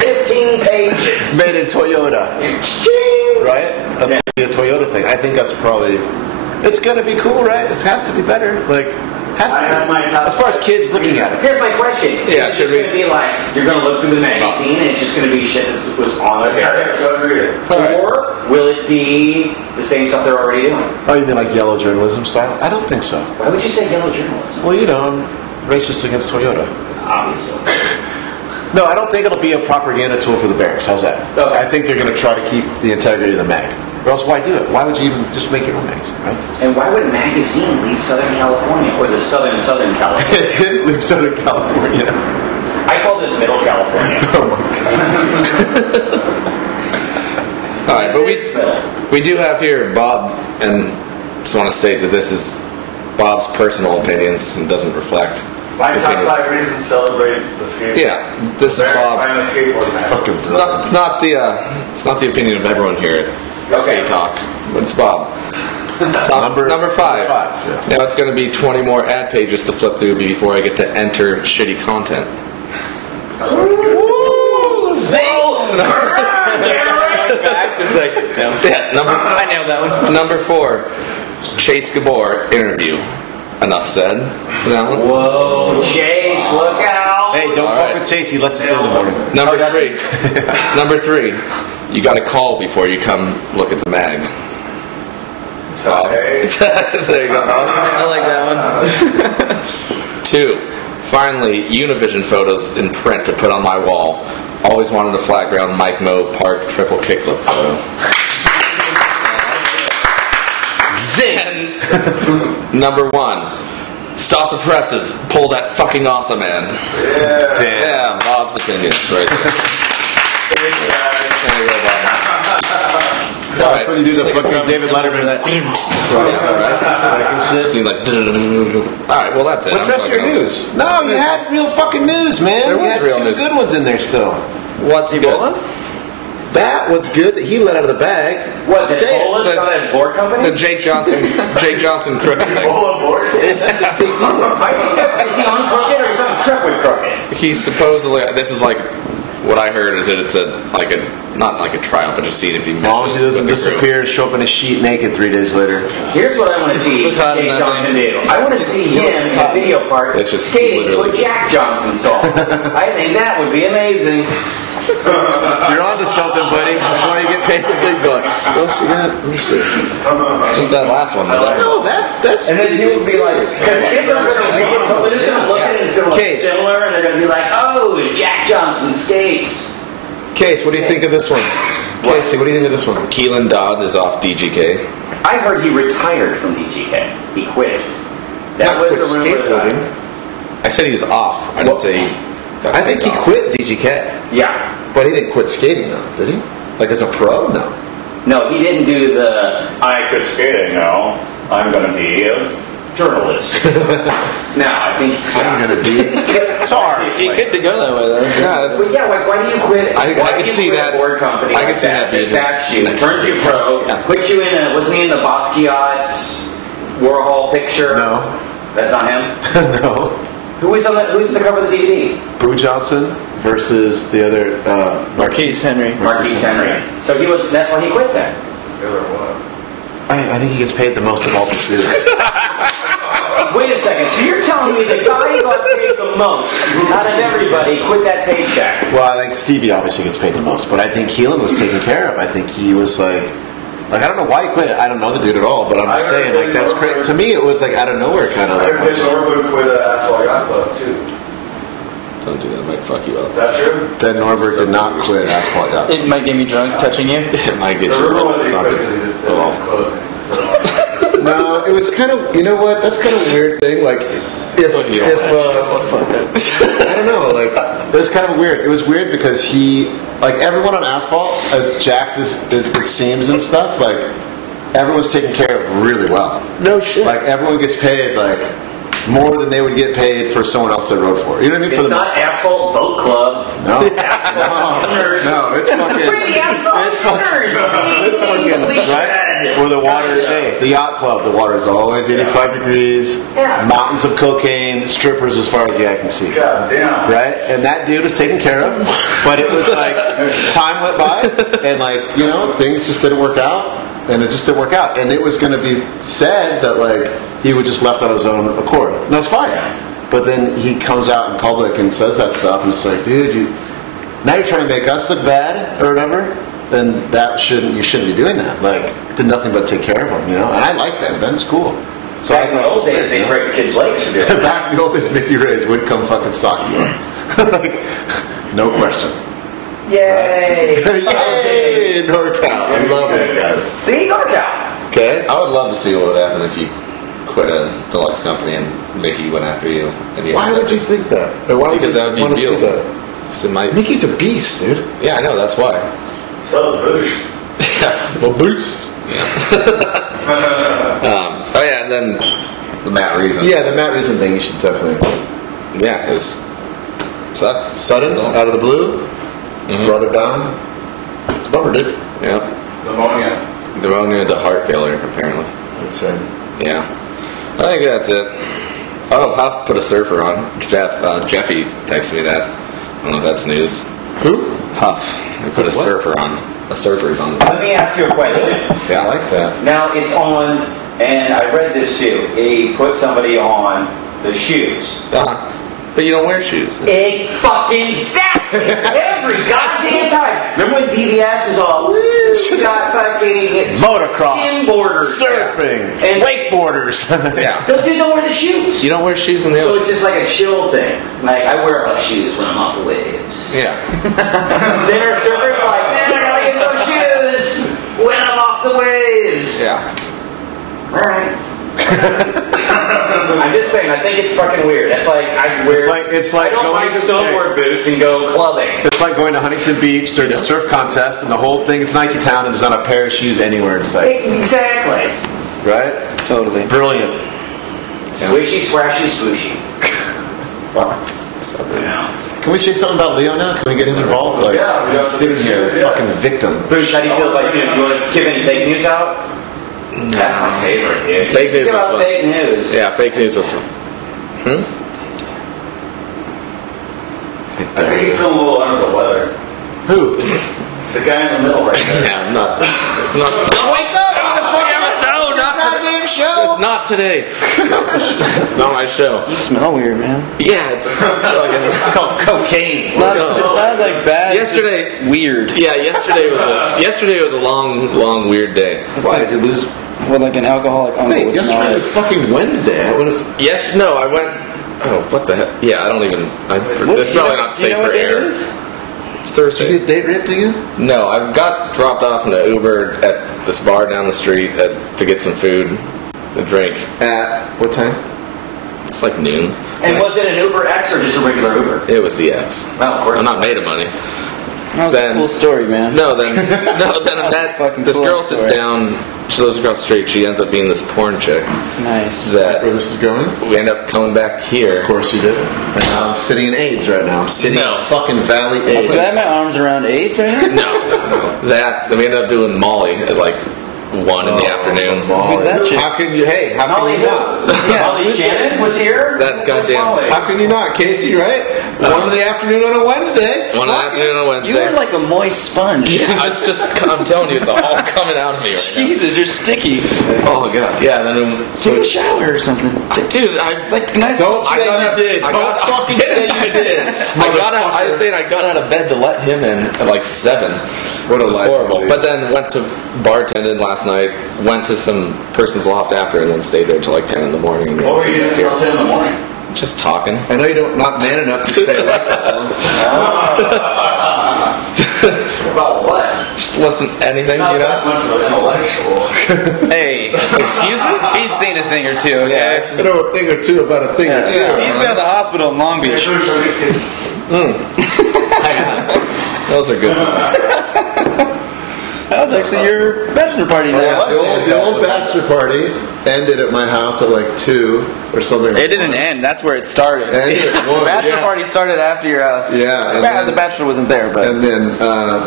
15 pages. Made in Toyota, Ching! right? That'll be a Toyota thing. I think that's probably. It's gonna be cool, right? It has to be better. Like, has to I have be. my top As far as kids looking at it. Here's my question. Yeah, is it should just we- going to be like, you're going to look through the magazine and it's just going to be shit that was on the Okay, barracks? go read it. Alright. Or will it be the same stuff they're already doing? Oh, you mean like yellow journalism style? I don't think so. Why would you say yellow journalism? Well, you know, I'm racist against Toyota. Obviously. No, I don't think it'll be a propaganda tool for the barracks. How's that? Okay. I think they're going to try to keep the integrity of the mag. Or else, why do it? Why would you even just make your own magazine, right? And why would a magazine leave Southern California or the Southern California? It didn't leave Southern California. I call this Middle California. Oh my god. All right, but It's middle. we do have here Bob, and just want to state that this is Bob's personal opinions and doesn't reflect My top opinions. 5 reasons to celebrate the skateboard. Yeah, this is Bears Bob's. buying a skateboard mag. It's not the opinion of everyone here at Okay. Skatetalk, but it's Bob. Number 5. Yeah. Now it's going to be 20 more ad pages to flip through before I get to enter shitty content. Yeah, I nailed that one. number 4, Chase Gabor interview. Enough said. That one. Whoa, Chase, look out. Hey, don't All fuck right. with Chase. He lets us in the morning. Number Oh, 3. Number 3. You got to call before you come look at the mag. Okay. There you go. I like that one. 2. Finally, Univision photos in print to put on my wall. Always wanted a flat ground Mike Moe Park triple kickflip photo. Zing! Number 1. Stop the presses. Pull that fucking awesome man. Yeah. Damn, Bob's opinions right there. There you go, Bob. That's when you do the fucking David Letterman. Just need like. Alright, well that's it. What's the rest of your news? No, you had real fucking news, man. There You was had real 2 news. good ones in there still. What's good? That one's good that he let out of the bag. What, the Say it. Ebola started a board company? The Jake Johnson crooked thing. That's a big deal. Is he on Crooked or is he on Trip with Crooked? He's supposedly. This is like what I heard is that it's not like a tryout, but just seeing if he As long as he meshes doesn't with the group. disappear and show up in a sheet naked 3 days later. Here's what I want to see Look hot in Jake that Johnson thing. do. I want to see him in a video part It's just skating to literally a Jack Johnson song. I think that would be amazing. You're onto something, buddy. That's why you get paid the big bucks. What else you got? Let me see. Just that last one. But No, that's. And then people would be like, because kids are going to read it, so they're just going to look at it and say, Case. similar, and they're going to be like, oh, Jack Johnson skates. Case, what do you think of this one? Casey, what do you think of this one? Keelan Dodd is off DGK. I heard he retired from DGK. He quit. That Not was quit a rumor. skateboarding. I said he was off. I didn't say. I think he quit DGK, Yeah. but he didn't quit skating though, did he? Like as a pro? No. No, he didn't do the, I quit skating now. I'm going to be a journalist. No, I think. I'm gonna be. Sorry. He good to go that way though. Yeah, But yeah, like, why do you quit? I why could do you see quit that- a board company I like could see that being his backs you, next turns you pro, Yeah. puts you in a, wasn't he in the Basquiat Warhol picture? No. That's not him? No. Who's the cover of the DVD? Boo Johnson versus the other Marquise Henry. Marquise Henry. So that's why he quit then. I think he gets paid the most of all the suits. Wait a second. So you're telling me the guy who got paid the most out of everybody quit that paycheck? Well, I think Stevie obviously gets paid the most, but I think Keelan was taken care of. I think he was like I don't know why he quit. I don't know the dude at all, but I'm just saying, like, that's crazy. To me, it was like out of nowhere, kind of. I heard Ben Norwood quit Asphalt Yacht Club too. Don't do that. It might fuck you up. Is that true? Ben Norberg did not quit Asphalt Yacht Club. It might get me drunk touching you. It might get The you rumor up was he quit something. because he just didn't have clothing. No, it was kind of, you know what? That's kind of a weird thing. Like, I don't know. Like, it was kind of weird. It was weird because he, like, everyone on Asphalt, as jacked as it seems and stuff, like, everyone's taken care of really well. No shit. Like, everyone gets paid, like, more than they would get paid for someone else that rode for it. You know what I mean? It's not Asphalt Boat Club. No. No, it's fucking. We're the Asphalt Swimmers. It's fucking, right? Or the water, hey, the yacht club, the water is always 85 degrees, mountains of cocaine, strippers as far as the eye can see. God damn. Right? And that dude was taken care of, but it was like, time went by, and like, you know, things just didn't work out, and it just didn't work out. And it was going to be said that, like, he was just left on his own accord. And that's fine. But then he comes out in public and says that stuff, and it's like, dude, now you're trying to make us look bad, or whatever. Then you shouldn't be doing that. Like, did nothing but take care of him, you know. And I like Ben. Ben's cool. So Back in the old days, they'd break the kids' legs for doing that. Back in the old days, Mickey Ray's would come fucking sock you up. Like, no question. Yay! Yay! NorCal. I love it, guys. See, NorCal. Okay. I would love to see what would happen if you quit a deluxe company and Mickey went after you. And Why would you think that? Or why Because that would be want to see beautiful. that? So Mickey's a beast, dude. Yeah, I know. That's why. So the boosh. Well, boost. Yeah. Oh yeah, and then the Matt Reason. Yeah, the Matt Reason thing, you should definitely. Yeah, it was sucks. Sudden, out of the blue, brought it down. It's a bummer, dude. Yep. Pneumonia to heart failure, apparently. Insane. Yeah. I think that's it. Oh, Huff put a surfer on. Jeffy texted me that. I don't know if that's news. Who? Huff. He put a surfer on. A surfer's on. Let me ask you a question. Yeah, I like that. Now, it's on, and I read this too. He put somebody on the shoes. But you don't wear shoes. Exactly. Every goddamn time. Remember when DVS was all, woo, we got fucking Motocross, skimboarders, surfing, and wakeboarders. Yeah. those dudes don't wear the shoes. You don't wear shoes in the So ocean. it's just like a chill thing. Like, I wear Huff shoes when I'm off the waves. Yeah. There are surfers like, man, I gotta get those shoes when I'm off the waves. Yeah. Alright. I'm just saying, I think it's fucking weird. That's like, I wear. It's like I don't going buy to snowboard boots and go clubbing. It's like going to Huntington Beach during a surf contest, and the whole thing is Nike Town, and there's not a pair of shoes anywhere in sight. Exactly. Right? Totally. Brilliant. Swishy, swashy, swooshy. Wow. Yeah. Can we say something about Leo now? Can we get him involved? Like, Yeah, we got he's sitting some here, shoes, yes. fucking victim. Bruce, how do you feel about news? You want to give any fake news out? That's my favorite, dude. Fake news Give was out fun. fake news. Yeah, fake news was. I think he's feeling a little under the weather. Who? The guy in the middle right there. Yeah, I'm not. It's not. No, wake up! No, not Goddamn show! It's not today. It's not my show. You smell weird, man. Yeah, it's fucking Called cocaine. It's not like bad. it's Yesterday- just weird. Yeah, yesterday was a long weird day. Why did you lose? With like an alcoholic uncle. Wait, it's yesterday not was fucking Wednesday. What is? Yes, no, I went. Oh, what the heck? Yeah, I don't even. It's probably not safe for air. Is? It's Did you Thursday. get date raped again? No, I got dropped off in the Uber at this bar down the street to get some food, a drink. At what time? It's like noon. And was it an Uber X or just a regular Uber? It was the X. Well, of course. I'm not made of money. That was Then- a cool story, man. No, then I met fucking this cool girl sits story. down. She lives across the street. She ends up being this porn chick Nice. that Where this is going? we end up coming back here. Of course you did. And now I'm sitting in AIDS right now. I'm sitting No. in fucking Valley AIDS. So I have my arms around AIDS right now? No. That then we ended up doing Molly at like 1 in the afternoon. Who's that chick? How can you? Hey, how can you not? Molly Shannon was here. That goddamn. How can you not, Casey? Right? 1 in the afternoon on a Wednesday. 1 in the afternoon on Wednesday. You are like a moist sponge. Yeah, it's just. I'm telling you, it's all coming out of me right now. Jesus, you're sticky. Oh my god. Yeah, and then Take a shower or something. dude, I Like nice. Don't say you did. Don't fucking say you did. I was saying I got out of bed to let him in at like 7. What a It was life, horrible. dude. But then went to bartended last night, went to some person's loft after, and then stayed there till like 10 in the morning. What were you doing until 10 in the morning? Just talking. I know you don't not man enough to stay awake that long. About what? Just listen to anything, Not you know? that much of an intellectual. Hey, excuse me? He's seen a thing or two, okay? I know a thing or two about a thing or two. Yeah. He's been at the hospital in Long Beach. Those are good times. That was actually your bachelor party Yeah, now. the old bachelor party ended at my house at like 2 or something. It didn't end. That's where it started. Well, Bachelor yeah. party started after your house. Yeah, and Well, then- the bachelor wasn't there, but And then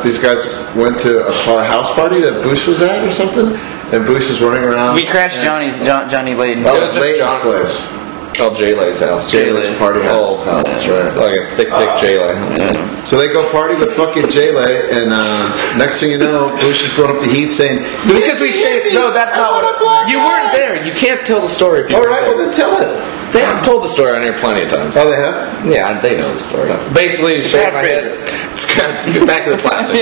these guys went to a house party that Bush was at or something, and Bush was running around. we crashed Johnny Layden. Oh, It was just Layton's John- place. Oh, Jaylay's house. Jaylay's party house. Oh, that's right. Like a thick Jaylay. So they go party with fucking Jaylay, and next thing you know, Bush is going up to Heath saying, Because we shaved. No, that's not what. You weren't there. You can't tell the story if you All were right, there. well then tell it. They have told the story on here plenty of times. Oh, they have? Yeah, they know the story. Basically, shaved my head. Let's get back to the classic.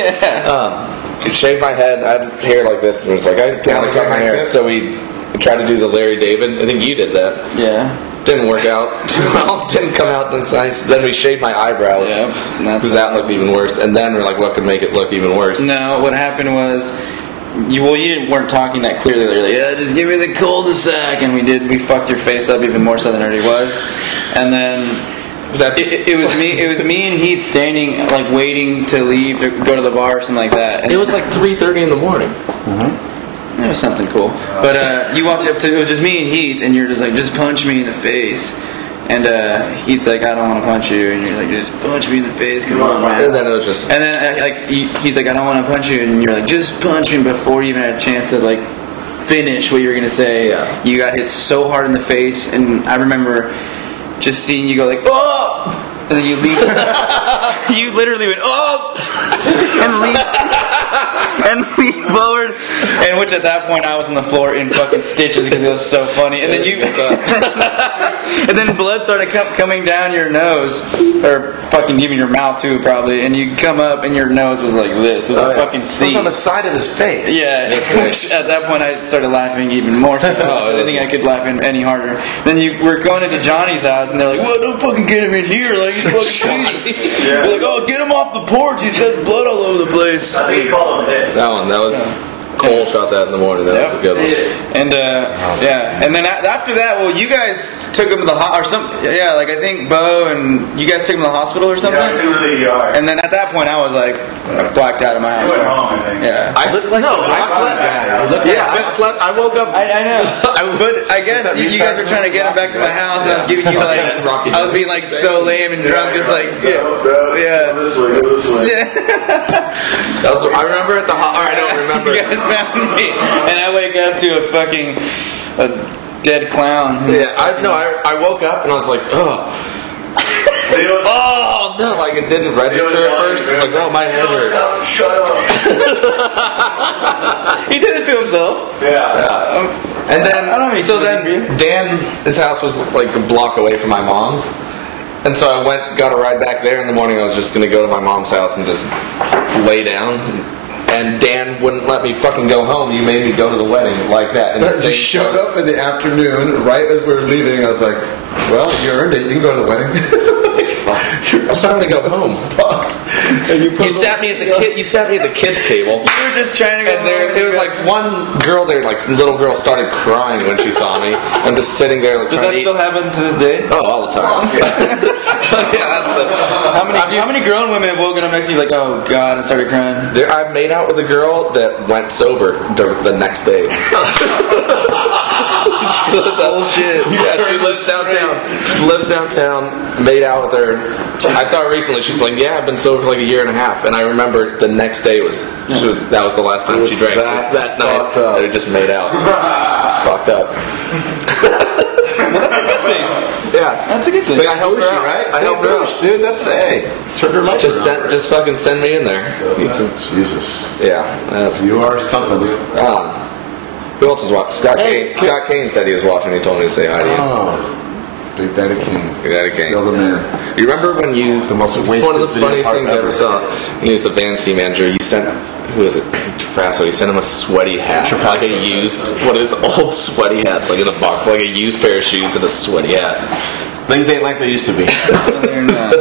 Shaved my head. I had hair like this, and it was like I kind of cut my hair. So we tried to do the Larry David. I think you did that. Yeah. Didn't work out too well. Didn't come out as nice. Then we shaved my eyebrows. Yep, that's because that looked even worse. And then we're like, what could make it look even worse? No, what happened was, you weren't talking that clearly. They were like, yeah, just give me the cul-de-sac, and we fucked your face up even more so than it already was. And then Was that it was me and Heath standing like waiting to leave to go to the bar or something like that. And It was like 3:30 in the morning. it was something cool. But you walked up to, it was just me and Heath, and you're just like, just punch me in the face. And Heath's like, I don't want to punch you, and you're like, just punch me in the face, come on, man. And then it was just. And then he's like, I don't want to punch you, and you're like, just punch me before you even had a chance to like finish what you were gonna say. Yeah. You got hit so hard in the face, and I remember just seeing you go like, oh, and then you leave. You literally went, oh, and lean forward, and which at that point I was on the floor in fucking stitches because it was so funny. And then and then blood started coming down your nose, or fucking even your mouth too, probably. And you come up, and your nose was like this. It was a fucking It C. was on the side of his face. Yeah, which at that point I started laughing even more so. I didn't think I could laugh any harder. Then we're going into Johnny's house, and they're like, well, don't fucking get him in here, like he's fucking cheating. We're like, oh, get him off the porch, he says blood all over the place. I think you called him Dick. That was. Cole shot that in the morning. That was a good one. And yeah, and then after that, well, you guys took him to the or something. Yeah, like I think Bo and you guys took him to the hospital or something. Yeah, to the ER. And then at that point, I was like blacked out of my house. You went home, I think. Yeah, I slept. I woke up. I know, but I guess you guys were trying to get him back to my house, and I was giving you like, I was being like so lame and drunk, just like yeah. This way. That was, I remember at the. I don't remember. You guys found me, and I wake up to a dead clown. Yeah, I woke up and I was like, oh no, like it didn't register at first. It's like, oh, my head hurts. Shut up. He did it to himself. Yeah. And I don't have any sympathy for you. then his house was like a block away from my mom's. And so I got a ride back there in the morning. I was just going to go to my mom's house and just lay down. And Dan wouldn't let me fucking go home. You made me go to the wedding like that. And I just showed up in the afternoon, right as we were leaving. I was like, well, you earned it. You can go to the wedding. I was trying to go home. And You sat me at the kids' table. You were just trying to go. And there was like one girl there, like little girl, started crying when she saw me. I'm just sitting there. Like, Does trying that to still eat. happen to this day? Oh, all the time. Yeah, that's the. How many grown women have woken up next to you like, oh god, and started crying? I made out with a girl that went sober the next day. Bullshit. Yeah, she lives downtown. Made out with her. I saw her recently. She's like, yeah, I've been sober for like a year and a half. And I remember the next day that was the last time she drank. That night that it just made out. It's fucked up. Yeah, that's a good thing. I helped her out, right? I helped her out, dude. That's turn her life around. Just fucking send me in there. Jesus. Yeah, you are something. Who else is watching? Scott Kane said he was watching. He told me to say hi to you. Oh, Big Daddy King. Big Daddy King. Still the man. You remember when you? The most one of the funniest things I ever saw. When he was the Vans team manager. You sent. Who is it? I think Trapasso. You sent him a sweaty hat, like a used, one of his old sweaty hats, like in a box, like a used pair of shoes and a sweaty hat. Things ain't like they used to be.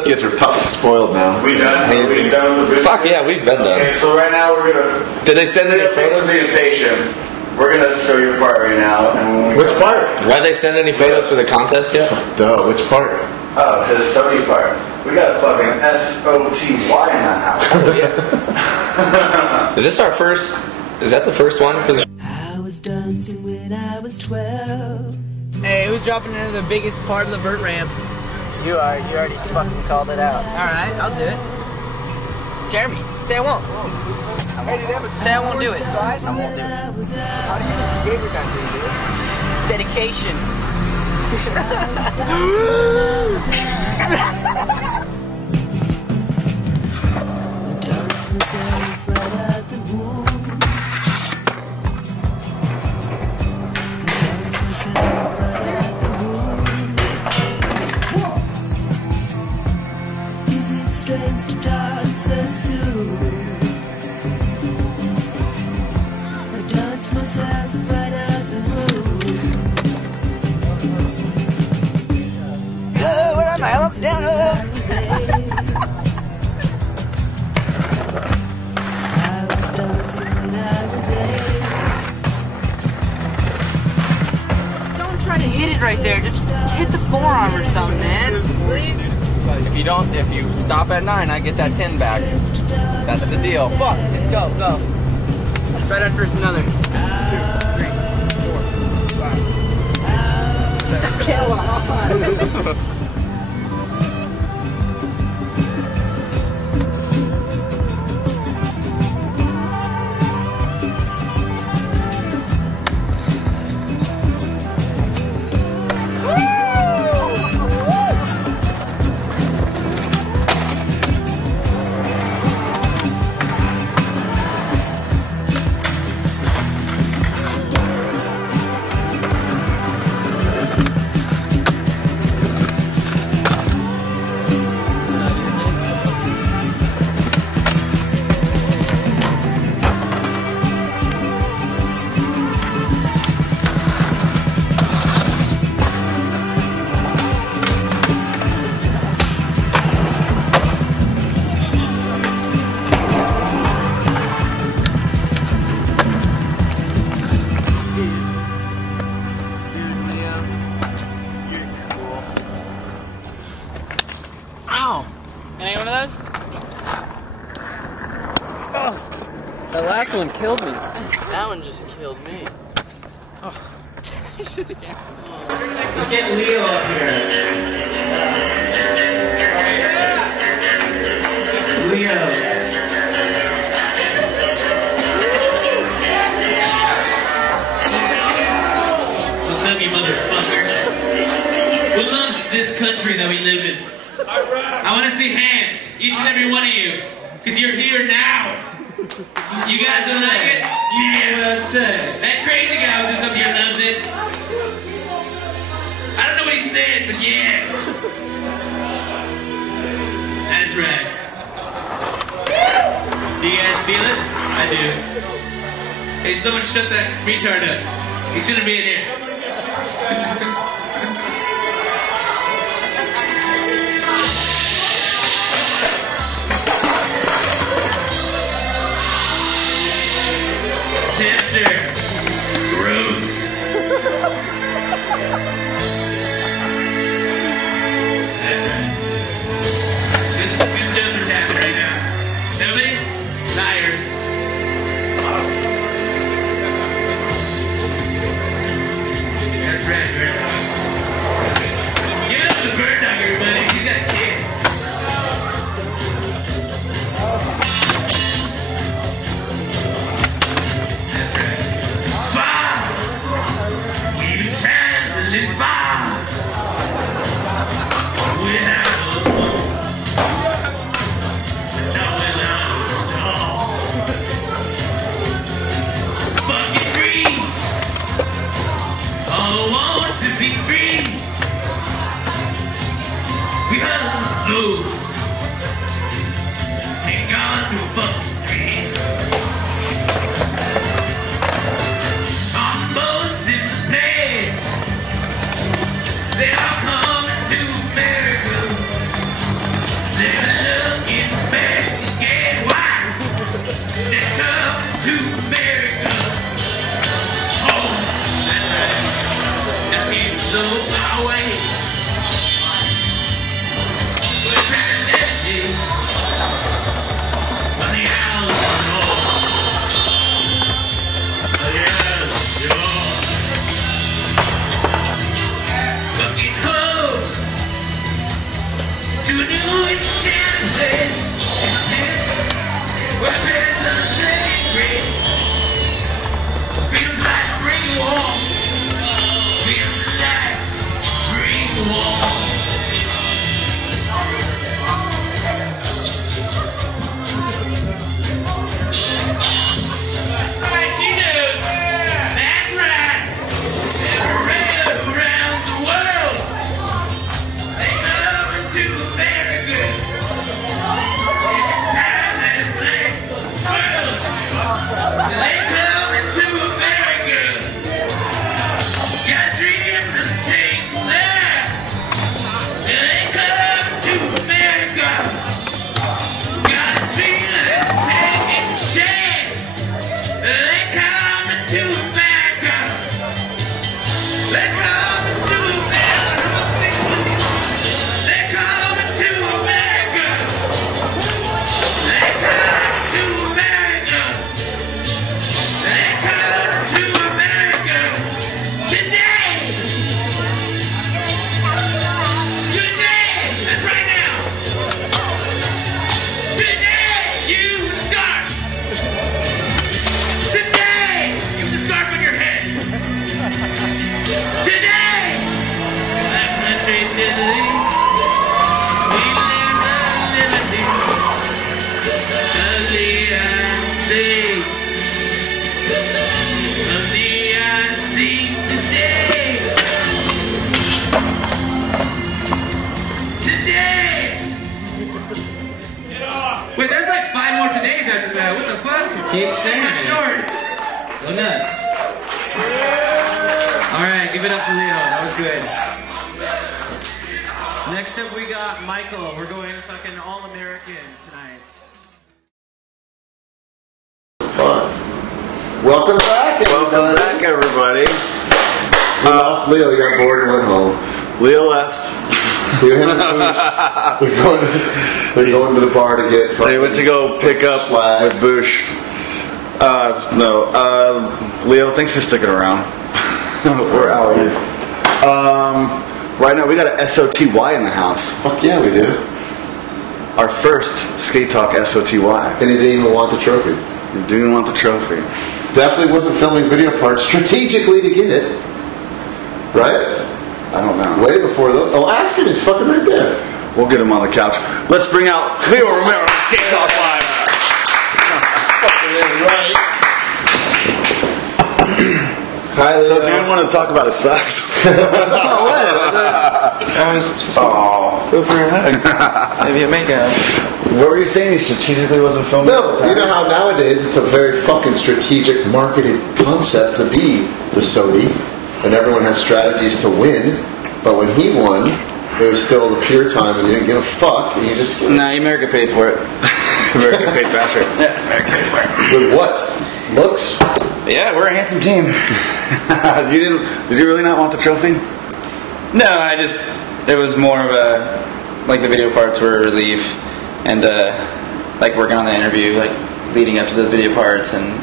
Kids are fucking spoiled now. We done? Are we done with the business? Fuck yeah, we've been done. Okay, so right now we're gonna. Did they send any photos? Being patient. We're gonna show you a part right now. And which part? Why they send any photos for the contest yet? Duh, which part? Oh, the SOTY part. We got a fucking SOTY in the house. Oh, yeah. Is this our first? Is that the first one for the? I was dancing when I was 12. Hey, who's dropping into the biggest part of the vert ramp? You are. You already fucking called it out. Alright, I'll do it. Jeremy, say I won't. Say I won't do it. I won't do it. How do you even skate with that thing, dude? Dedication. Dance myself right out the womb. Dance myself right out the womb. Is it strange to dance so soon? I dance myself right out the womb. Where am I? Up, down, up. Don't try to hit it right there. Just hit the forearm or something, man. If you stop at 9, I get that 10 back. That's the deal. Fuck, just go. Right after another. 2, 3, 4, 5, 6, 7. Any one of those? Oh, that last one killed me. That one just killed me. Oh, shit the camera. Let's get Leo up here. Leo. What's up, you motherfuckers? Who loves this country that we live in? I want to see hands, each and every one of you, because you're here now. You guys don't like it? Yeah. That crazy guy who's up here loves it. I don't know what he said, but yeah. That's right. Do you guys feel it? I do. Hey, someone shut that retard up. He shouldn't be in here. Tipster. Gross. That's right. Good stuff is happening right now. Nobody? Liars. moves. Ain't gone to a fucking dream. On boats in the plains, they are coming to America. They're looking back to get white. They're coming to America. Oh, that's right. That came so far away. We're trying to navigate on the island of North. Yes, fucking home to a new enchanted place. Where there's a saving grace. Freedom light, bring warm. Freedom light, bring warm. Alright, Gino's. That's right. They're around the world. They come to America. Every time that flag swirls. They come to America. Got a dream to take there. They come to America. Got a dream to take and share. They come to America. They come to America. They come to America. They come to America. They come to America today. Today, that's right now. Today, you with a scarf. Today, you with a scarf on your head. Today, that country Italy. We live in liberty. Ugly I see. Ugly I see today. Today. Wait, there's like 5 more todays after that. What the fuck? Keep saying it. Short. Go nuts. Alright, give it up for Leo. That was good. Next up we got Michael. We're going fucking all-American tonight. Welcome back, everybody. Welcome back, everybody. We lost Leo. He got bored and went home. Leo left. They're going to the bar to get. They went to go pick up swag. with Bush. Leo, thanks for sticking around. We're out here. Right now, we got a SOTY in the house. Fuck yeah, we do. Our first Skatetalk SOTY. And he didn't even want the trophy. He didn't want the trophy. Definitely wasn't filming video parts strategically to get it. Right? I don't know. Way before the. Oh, ask him. He's fucking right there. We'll get him on the couch. Let's bring out Leo Romero on Skatetalk Live. Right. Hi, Leo. So, Dan wanted to talk about his socks. I was just go for a hug. Maybe a makeout. What were you saying? He strategically wasn't filming? No, you know how nowadays it's a very fucking strategic marketed concept to be the SOTY, and everyone has strategies to win. But when he won, it was still the pure time, and you didn't give a fuck, and you just. Nah, America paid for it. America paid faster. Yeah, America paid for it. With what? Looks? Yeah, we're a handsome team. Did you really not want the trophy? No, it was more of a, like the video parts were a relief, and like working on the interview, like leading up to those video parts, and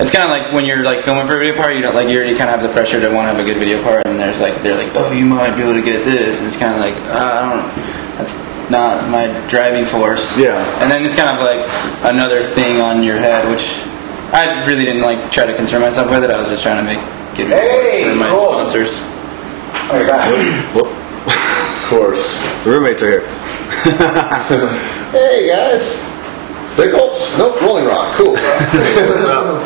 it's kind of like when you're like filming for a video part, you don't like you already kind of have the pressure to want to have a good video part, and they're like, oh, you might be able to get this, and it's kind of like, I don't, that's not my driving force. Yeah. And then it's kind of like another thing on your head, which I really didn't like try to concern myself with it. I was just trying to make good videos for my sponsors. Oh, you're back. Of course. The roommates are here. Hey guys. Big gulps. Nope, Rolling Rock. Cool. What's up?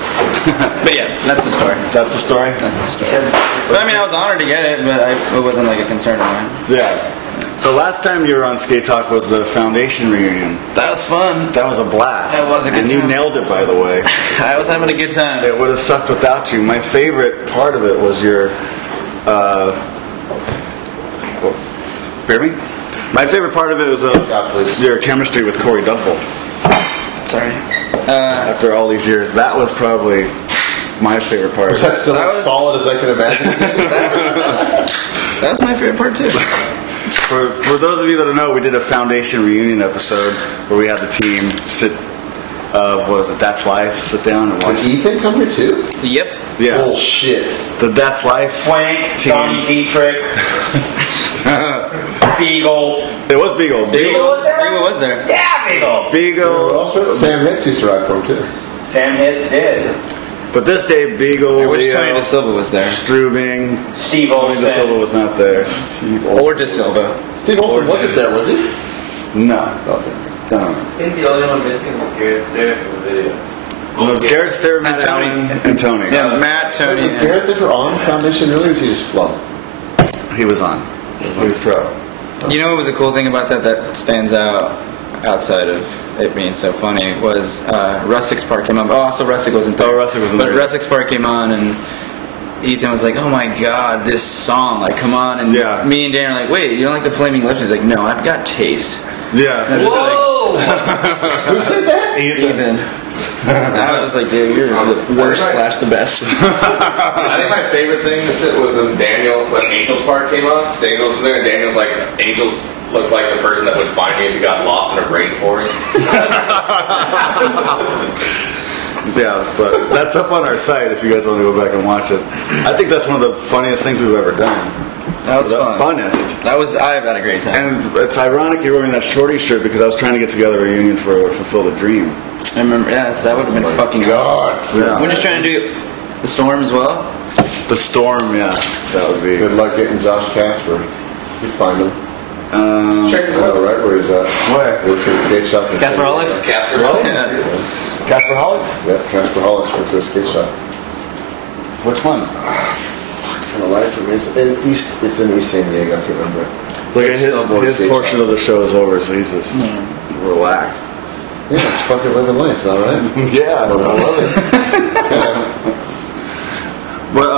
But yeah, that's the story. That's the story? That's the story. But I mean, I was honored to get it, but it wasn't like a concern of mine. Yeah. The last time you were on Skate Talk was the Foundation reunion. That was fun. That was a blast. That was a good and time. you nailed it, by the way. I was having a good time. It would have sucked without you. My favorite part of it was your... hear me? My favorite part of it was your chemistry with Corey Duffel. Sorry. After all these years, that was probably my favorite part. Was that still as solid as I could imagine? That was my favorite part too. For those of you that don't know, we did a Foundation reunion episode where we had the team sit. What was it? That's Life. Sit down and watch. Did Ethan come here too? Yep. Yeah. Bullshit. The That's Life. Swank, team. Donnie Dietrich, Beagle. It was Beagle. Beagle was there? Beagle was there. Yeah, Beagle. Beagle. Sam Hicks used to ride for him too. Sam Hitz did. But this day, Beagle, I wish Leo, Tony DeSilva was there. Strubing, Steve Tony Olsen. DeSilva was not there. Or DeSilva. Steve Olsen wasn't there, was he? No. Okay. No. I think the only one missing was Garrett Starrett from the video. It was Garrett Starrett, Matt Tony. Allen, and Tony. Yeah, Matt, Tony. Was Garrett ever on Foundation really, or was he just flung? He was on. He was pro. You know what was the cool thing about that stands out outside of it being so funny was Russick's part came up. Oh, also Russick wasn't there. Oh, Russick wasn't but there. Russick's part came on and Ethan was like, "Oh my God, this song! Like, come on!" And Yeah. me and Dan are like, "Wait, you don't like the Flaming Lips?" He's like, "No, I've got taste." Yeah. And I'm just like, Whoa! Who said that? Ethan. I was just like, dude, you're the worst / the best. I think my favorite thing was when Daniel, when Angel's part came up. So Angel's in there, and Daniel's like, Angel's looks like the person that would find me if you got lost in a rainforest. Yeah, but that's up on our site if you guys want to go back and watch it. I think that's one of the funniest things we've ever done. That was the fun. Funnest. I've had a great time. And it's ironic you're wearing that Shorty shirt because I was trying to get together a reunion for Fulfill the Dream. I remember, that would have been fucking awesome. Yeah. We're just trying to do the Storm as well. The Storm, yeah, that would be. Good luck getting Josh Casper. You'd find him. Check his I know, right where he's at. Where? Works at a skate shop. Casper Holics? Casper Holics? Casper Holics? Yeah, Casper Holics works at a skate shop. Which one? For the life of me, it's in East San Diego. I can't remember. Look at It's a snowboard his skate portion shop. of the show is over, so he's just relaxed. Yeah, it's fucking living life, is that right? Yeah, I I love it. But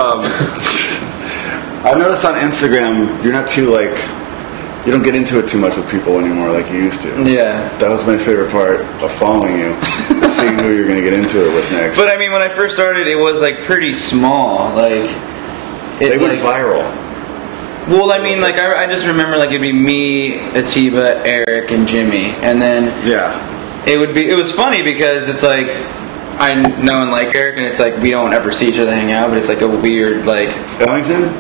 I noticed on Instagram you're not too you don't get into it too much with people anymore like you used to. Yeah. That was my favorite part of following you, seeing who you're gonna get into it with next. But I mean, when I first started, it was like pretty small. Like, They went viral. Well, I mean, like I just remember like it'd be me, Atiba, Eric, and Jimmy, and then Yeah. it was funny because it's like I know and like Eric, and it's like we don't ever see each other hang out, but it's like a weird like Ellington?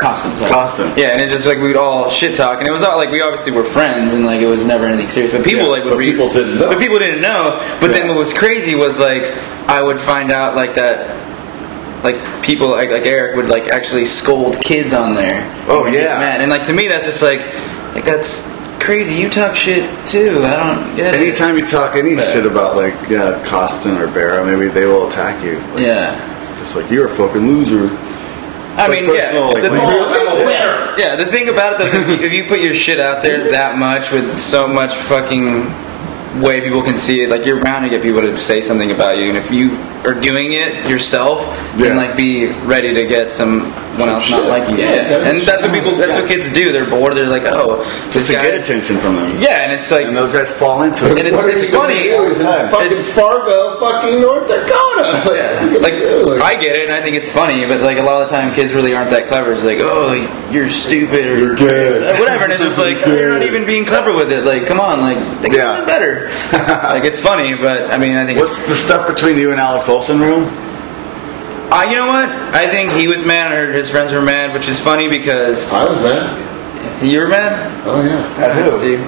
Costumes. Like, Costume. Yeah, and it just like we'd all shit talk, and it was all like we obviously were friends, and like it was never anything serious. But people like would but read. people didn't know. But people didn't know. But then what was crazy was like I would find out like that. Like people like Eric would like actually scold kids on there. Oh, and get yeah. mad. And like to me that's just like that's crazy. You talk shit too. I don't get it. Anytime you talk any shit about Costin or Barra, maybe they will attack you. Like, Yeah. Just like you're a fucking loser. I Like mean, personal, yeah. like, Yeah, the thing about it, though, if you put your shit out there that much with so much fucking way people can see it, like you're bound to get people to say something about you, and if you are doing it yourself, then like be ready to get someone else not liking you. And that's what what kids do. They're bored. They're like, oh, just to get attention from them. Yeah, and it's like, and those guys fall into it. And it's funny. Fucking Fargo, fucking North Dakota. Like I get it, and I think it's funny, but like a lot of the time, kids really aren't that clever. It's like, oh, you're stupid or You're good. whatever, and it's just like oh, you're not even being clever with it. Like, come on, like think something better. Like it's funny, but I mean, I think What's the stuff between you and Alex Olsen, room? You know what? I think he was mad, or his friends were mad, which is funny because I was mad. You were mad? Oh yeah. At who? See.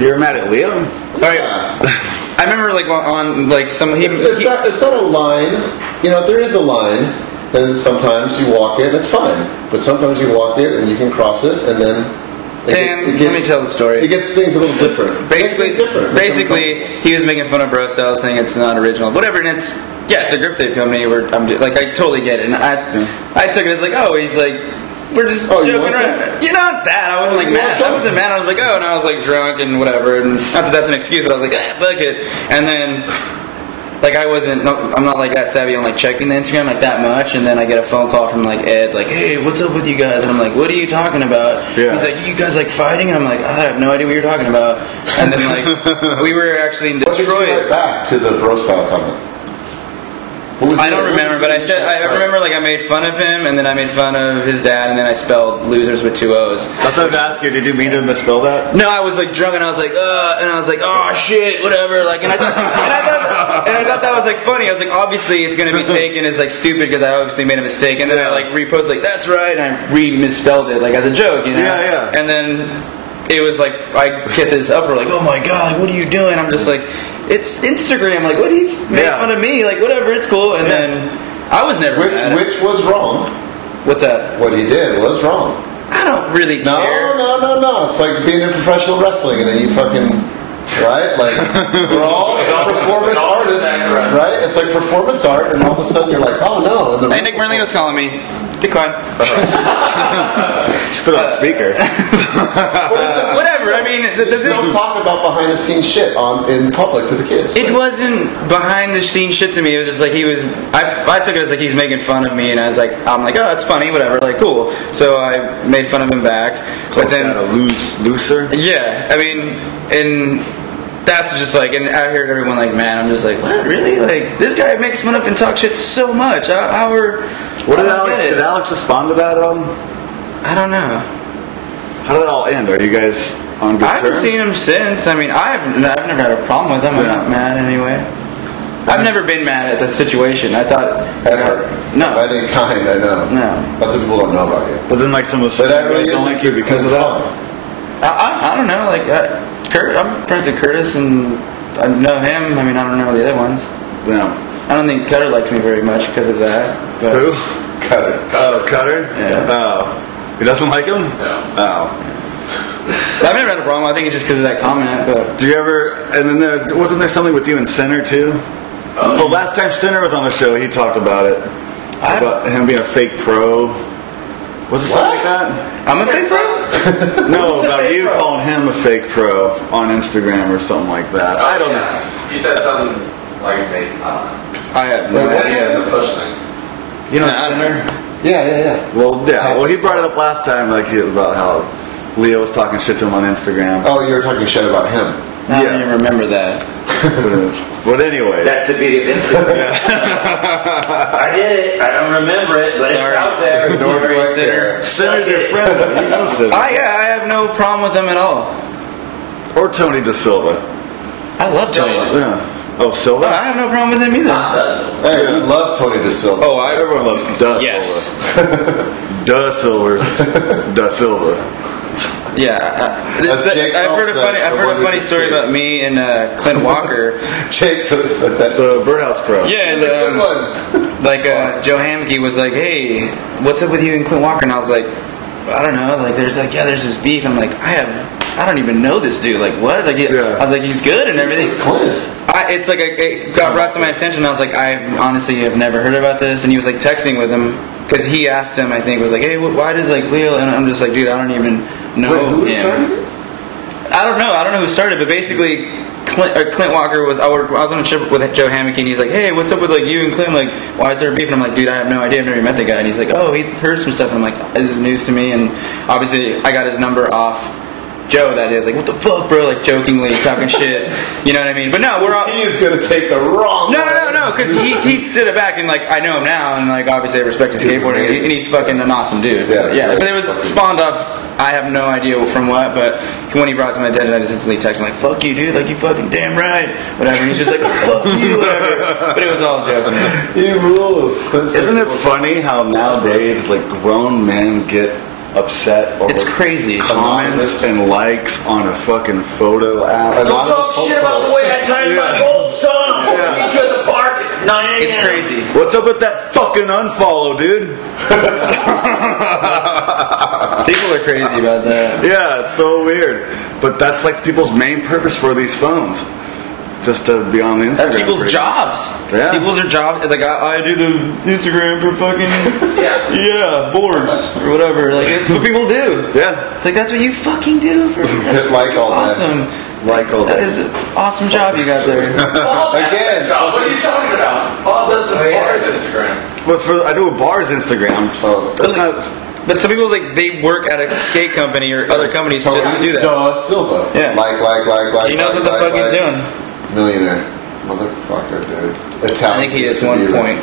You were mad at Liam? Oh yeah. I remember like on like some. It's not a line. You know, there is a line, and sometimes you walk it, and it's fine. But sometimes you walk it, and you can cross it, and then. Let me tell the story. It gets things a little different. Basically, he was making fun of Bro Style, saying it's not original, whatever. And it's a grip tape company. Where I totally get it. And I took it as like, oh, he's like, we're just joking around. You're not that. I wasn't like mad. I wasn't mad. I was like, oh, and I was like drunk and whatever. And not that that's an excuse, but I was like, fuck it. And then, like, I'm not like that savvy on like checking the Instagram like that much. And then I get a phone call from like Ed, like, hey, what's up with you guys? And I'm like, what are you talking about? Yeah. He's like, you guys like fighting? And I'm like, I have no idea what you're talking about. And then like, we were actually in Detroit. What did you write back to the bro style comment? I don't remember, but I remember like I made fun of him, and then I made fun of his dad, and then I spelled losers with 2 O's. That's what I was asking. Did you mean to misspell that? No, I was like drunk, and I was like, oh shit, whatever. Like, and I thought that was like funny. I was like, obviously it's gonna be taken as like stupid because I obviously made a mistake, and then I like reposted like that's right, and I misspelled it like as a joke, you know? Yeah. And then it was like I get this uproar, like, oh my god, like, what are you doing? I'm just like, it's Instagram. Like, what? He's made fun of me. Like, whatever. It's cool. And then I was never mad. Which was wrong. What's that? What he did was wrong. I don't really care. No. It's like being in professional wrestling and then you fucking, right? Like, we're all performance artists, right? It's like performance art, and all of a sudden you're like, oh no. And hey, Nick Merlino's calling me. Decline. Just put it on speaker. Whatever. I mean, don't talk about behind the scenes shit in public to the kids. It wasn't behind the scenes shit to me. It was just like he was. I took it as like he's making fun of me, and I'm like, oh, that's funny, whatever. Like, cool. So I made fun of him back. But then a looser. Yeah, I mean, and that's just like, and I heard everyone like, man, I'm just like, what, really? Like, this guy makes fun of and talks shit so much. What did Alex respond to that at all? I don't know. How did that all end? Are you guys on good terms? I haven't seen him since. I mean, I've never had a problem with him. I'm not mad anyway. I've never been mad at the situation. I thought ever. No. By any kind, I know. No. That's what people don't know about you. But then, like, some of the stuff you guys don't like you because of that. I don't know. Like, Kurt, I'm friends with Curtis, and I know him. I mean, I don't know the other ones. No. I don't think Cutter likes me very much because of that. But who? Cutter. Oh, Cutter? Yeah. Oh. He doesn't like him? No. Oh. I've never had a problem. I think it's just because of that comment. But do you ever? And then wasn't there something with you and Sinner too? Well, last time Sinner was on the show, he talked about it. About him being a fake pro. Was it something like that? I'm a fake pro? No, about you calling him a fake pro on Instagram or something like that. I don't know. You said something like maybe. I have no idea. The push thing. You know Sinner? Yeah. Well, he brought it up last time, like about how Leo was talking shit to him on Instagram. Oh, you were talking shit about him. I don't even remember that. But anyway. That's the beauty of Instagram. I did it. I don't remember it, but it's out there. Sinner's your friend. You know Sinner. I have no problem with him at all. Or Tony Da Silva. I love Tony. Yeah. Oh, Silva? I have no problem with him either. Hey, we love Tony Da Silva. Oh, everyone loves Da Silva. Da Silva. Da Silva. Yeah, I've heard a funny story about me and Clint Walker. Jake said that. The Birdhouse pro. Yeah, and like Joe Hamke was like, "Hey, what's up with you and Clint Walker?" And I was like, "I don't know." Like, there's this beef. I'm like, I don't even know this dude. Like, what? Like, I was like, he's good and everything. It's like it got brought to my attention. I was like, I honestly have never heard about this. And he was like texting with him because he asked him. I think was like, hey, why does like Leo? And I'm just like, dude, I don't even know. Wait, who started it? I don't know who started, but basically Clint Walker was. I was on a trip with Joe Hamke, and he's like, hey, what's up with like you and Clint? Like, why is there a beef? And I'm like, dude, I have no idea. I've never met the guy. And he's like, oh, he heard some stuff. And I'm like, this is news to me. And obviously, I got his number off Joe, that is, like, what the fuck, bro, like, jokingly talking shit, you know what I mean? But no, we're all... He is gonna take the wrong No, because he stood it back, and, like, I know him now, and, like, obviously I respect his skateboarding, and he's fucking an awesome dude. So, yeah, but it was spawned off, I have no idea from what, but when he brought it to my attention, I just instantly texted him, like, fuck you, dude, like, you fucking damn right, whatever, and he's just like, fuck you, whatever, but it was all joking. He rules. Isn't it funny how nowadays, like, grown men get upset over it's crazy comments and likes on a fucking photo app? Don't talk shit about the way I timed my old son. I'm going to meet you at the park at 9 a.m. It's crazy. What's up with that fucking unfollow, dude? People are crazy about that. Yeah, it's so weird. But that's like people's main purpose for these phones. just to be on the Instagram. That's people's pretty jobs. much. Yeah. People's are jobs. Like I do the Instagram for fucking boards or whatever. Like it's what people do. Yeah. It's like that's what you fucking do for. That's Like all that. awesome. Like all That that. is an awesome job you got there. Again. What are you talking about? Bob does this bars Instagram. But I do a bar's Instagram. Oh, That's not. But some people like they work at a skate company or other companies just to do that. Silva. Yeah. Like. He knows what the fuck he's doing. Millionaire. Motherfucker, dude. Italian. I think he is 1 point.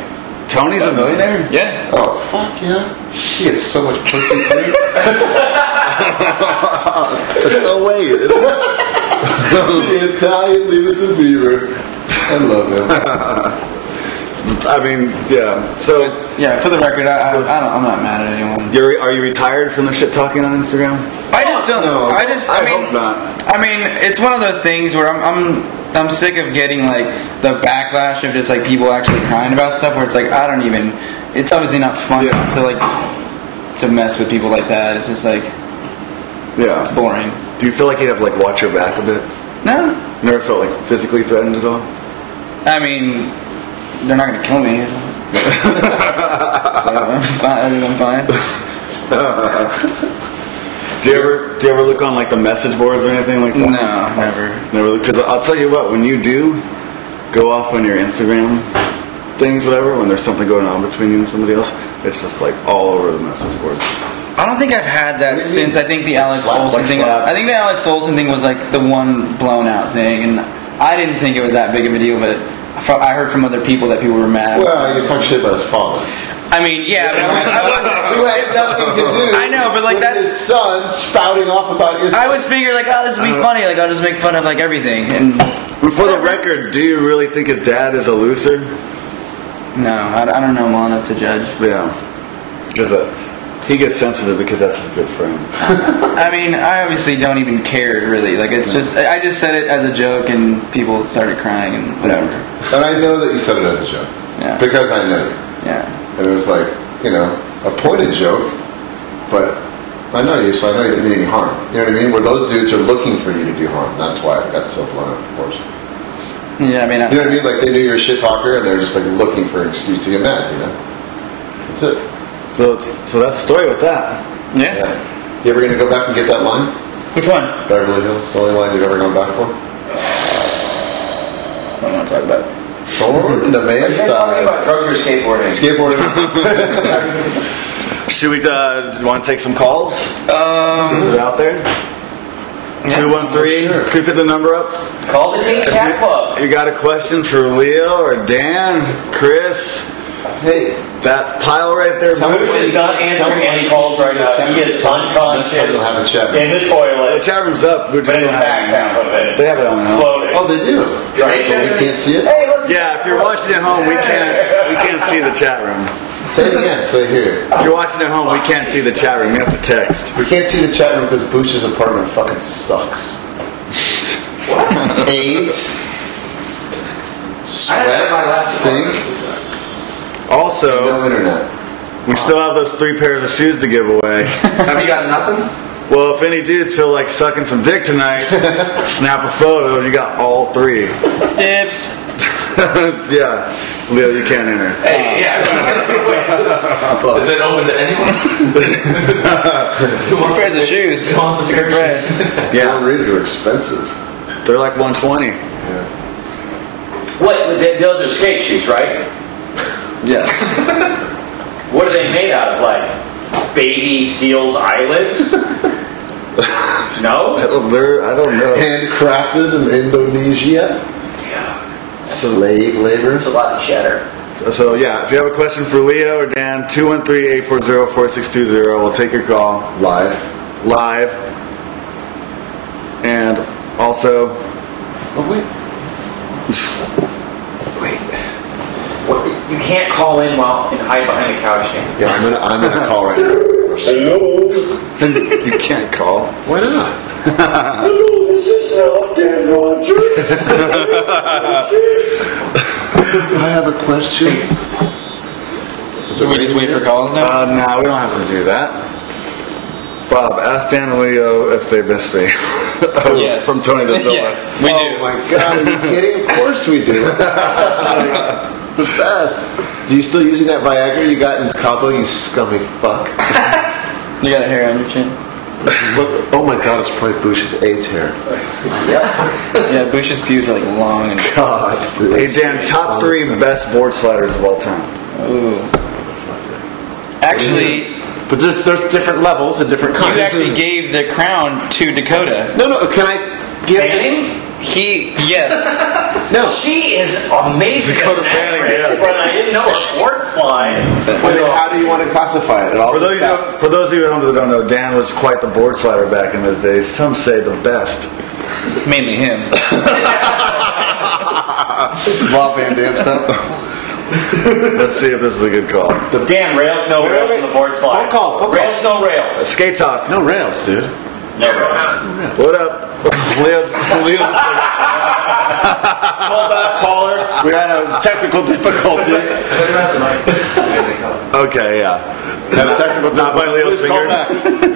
Tony's a millionaire? Yeah. Oh, fuck yeah. He gets so much pussy too. No way. The Italian Leave It to Beaver. I love him. I mean, yeah. So, Yeah, for the record, I'm not mad at anyone. are you retired from the shit talking on Instagram? I just don't. No. I mean, hope not. I mean, it's one of those things where I'm sick of getting like the backlash of just like people actually crying about stuff. Where it's like I don't even. It's obviously not fun to mess with people like that. It's just like it's boring. Do you feel like you'd have to like watch your back a bit? No. Never felt like physically threatened at all? I mean, they're not gonna kill me. So I'm fine. Do you ever look on like the message boards or anything like that? No, never. Never. Because I'll tell you what, when you do go off on your Instagram things, whatever, when there's something going on between you and somebody else, it's just like all over the message board. I don't think I've had that since I think the Alex Olsen thing. I think the Alex Olsen thing was like the one blown out thing, and I didn't think it was that big of a deal, but I heard from other people that people were mad. Well, you talk shit about his father. I mean, yeah, but Who had nothing to do. I know, but like with that's his son spouting off about your. I was figuring like, oh, this would be funny. Like I'll just make fun of like everything. And For the record, do you really think his dad is a loser? no, I don't know him well enough to judge. Yeah. Because he gets sensitive because that's his good friend. I mean, I obviously don't even care really. Like it's just I just said it as a joke, and people started crying and whatever. And I know that you said it as a joke. Yeah. Because I know you. Yeah. And it was like, a pointed joke, but I know you, so I know you didn't mean any harm. You know what I mean? Where those dudes are looking for you to do harm. That's why it got so blown up, of course. Yeah, I mean, you know what I mean? Like they knew you're a shit talker, and they're just like looking for an excuse to get mad. That's it. So that's the story with that. Yeah. You ever gonna go back and get that line? Which one? Beverly Hills. The only line you've ever gone back for? I don't want to talk about it. On the man's Talking side. about drugs or skateboarding? Skateboarding. Should we want to take some calls? Is it out there? 213. Could you put the number up? Call the Team Cat Club. You got a question for Leo or Dan, Chris? Hey, that pile right there. Bruce is not answering any calls right now. He is unconscious in the toilet. The chat room's up. We're just but in the back half of it. They have it on now. Floating. Oh, they do. Right, so we can't see it. Yeah, if you're watching at home, we can't see the chat room. Say it again. Say here. If you're watching at home, we can't see the chat room. You have to text. We can't see the chat room because Bush's apartment fucking sucks. What? AIDS. Sweat. Stink. Also, no internet. We still have those 3 pairs of shoes to give away. Have you got nothing? Well, if any dudes feel like sucking some dick tonight, snap a photo. You got all 3. Dibs. Yeah. Leo, you can't enter. Hey, yeah. Is it open to anyone? Who wants pairs of shoes? Who wants a good price? Yeah, readers are expensive. They're like $120. Yeah. What? Those are skate shoes, right? Yes. What are they made out of? Like baby seals' eyelids? No? I don't know. Handcrafted in Indonesia. Yeah. Slave labor. It's a lot of cheddar. So yeah, if you have a question for Leo or Dan, 213-840-4620. We'll take your call. Live. And also... Oh, wait. What, you can't call in while and hide behind a couch stand. Yeah, I'm gonna call right now. Hello. You can't call. Why not? Hello, this is Dan Rogers. I have a question. So we just wait for calls now? No, we don't have to do that. Bob, ask Dan and Leo if they miss me. Yes. From Tony De Silva. Yeah, we do. Oh my God, are you kidding? Of course we do. The best. Do you still using that Viagra you got in Cabo, you scummy fuck? You got a hair on your chin? Look, oh my God, it's probably Bush's AIDS hair. Yeah, Bush's pubes are like long and. God. Dude, Hey Dan, top 3 best board sliders of all time. Ooh. Actually, but there's different levels and different kinds. you actually gave the crown to Dakota. No, can I give Fanning? Yes. No. She is amazing Dakota as an Fanning, actress, yeah. but I didn't know her board slide. How do you want to classify it? For those of you who don't know, Dan was quite the board slider back in his days. Some say the best. Mainly him. Rob Van Dam stuff. Let's see if this is a good call. Dan, rails, no rails on the board slide. Phone call. Rails, no rails. Skate Talk. No rails, dude. No rails. What up? Leo's Call back, caller. We had a technical difficulty. Okay, yeah. Had a technical Not by Leo's finger?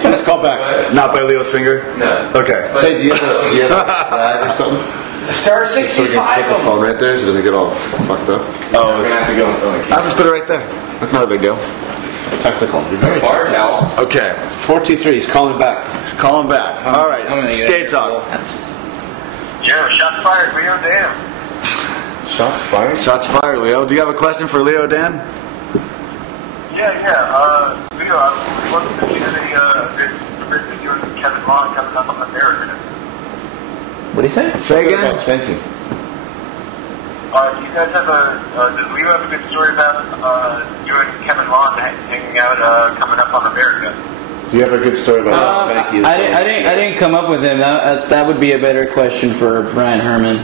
Please call back. Not by Leo's finger? No. Okay. Hey, do you have a flag or something? Star So we 65 can put the of phone them. right there so it doesn't get all fucked up. Oh, We're gonna have to go and film a I'll just put it right there. Not a big deal. Technical. You're very bar towel. Okay. 423, he's calling back. Let's call him back. All right. I'm gonna get Skate it. Talk. Yeah, shots fired, Leo, damn. Shots fired? Shots fired, Leo. Do you have a question for Leo, Dan? Yeah. Leo, I was looking to see the you and Kevin Long coming up on the American. What do you say? Say What about again? spanking? Do you guys have does Leo have a good story about you and Kevin Long hanging out coming up on America? Do you have a good story about spanking? I didn't come up with him. That would be a better question for Brian Herman.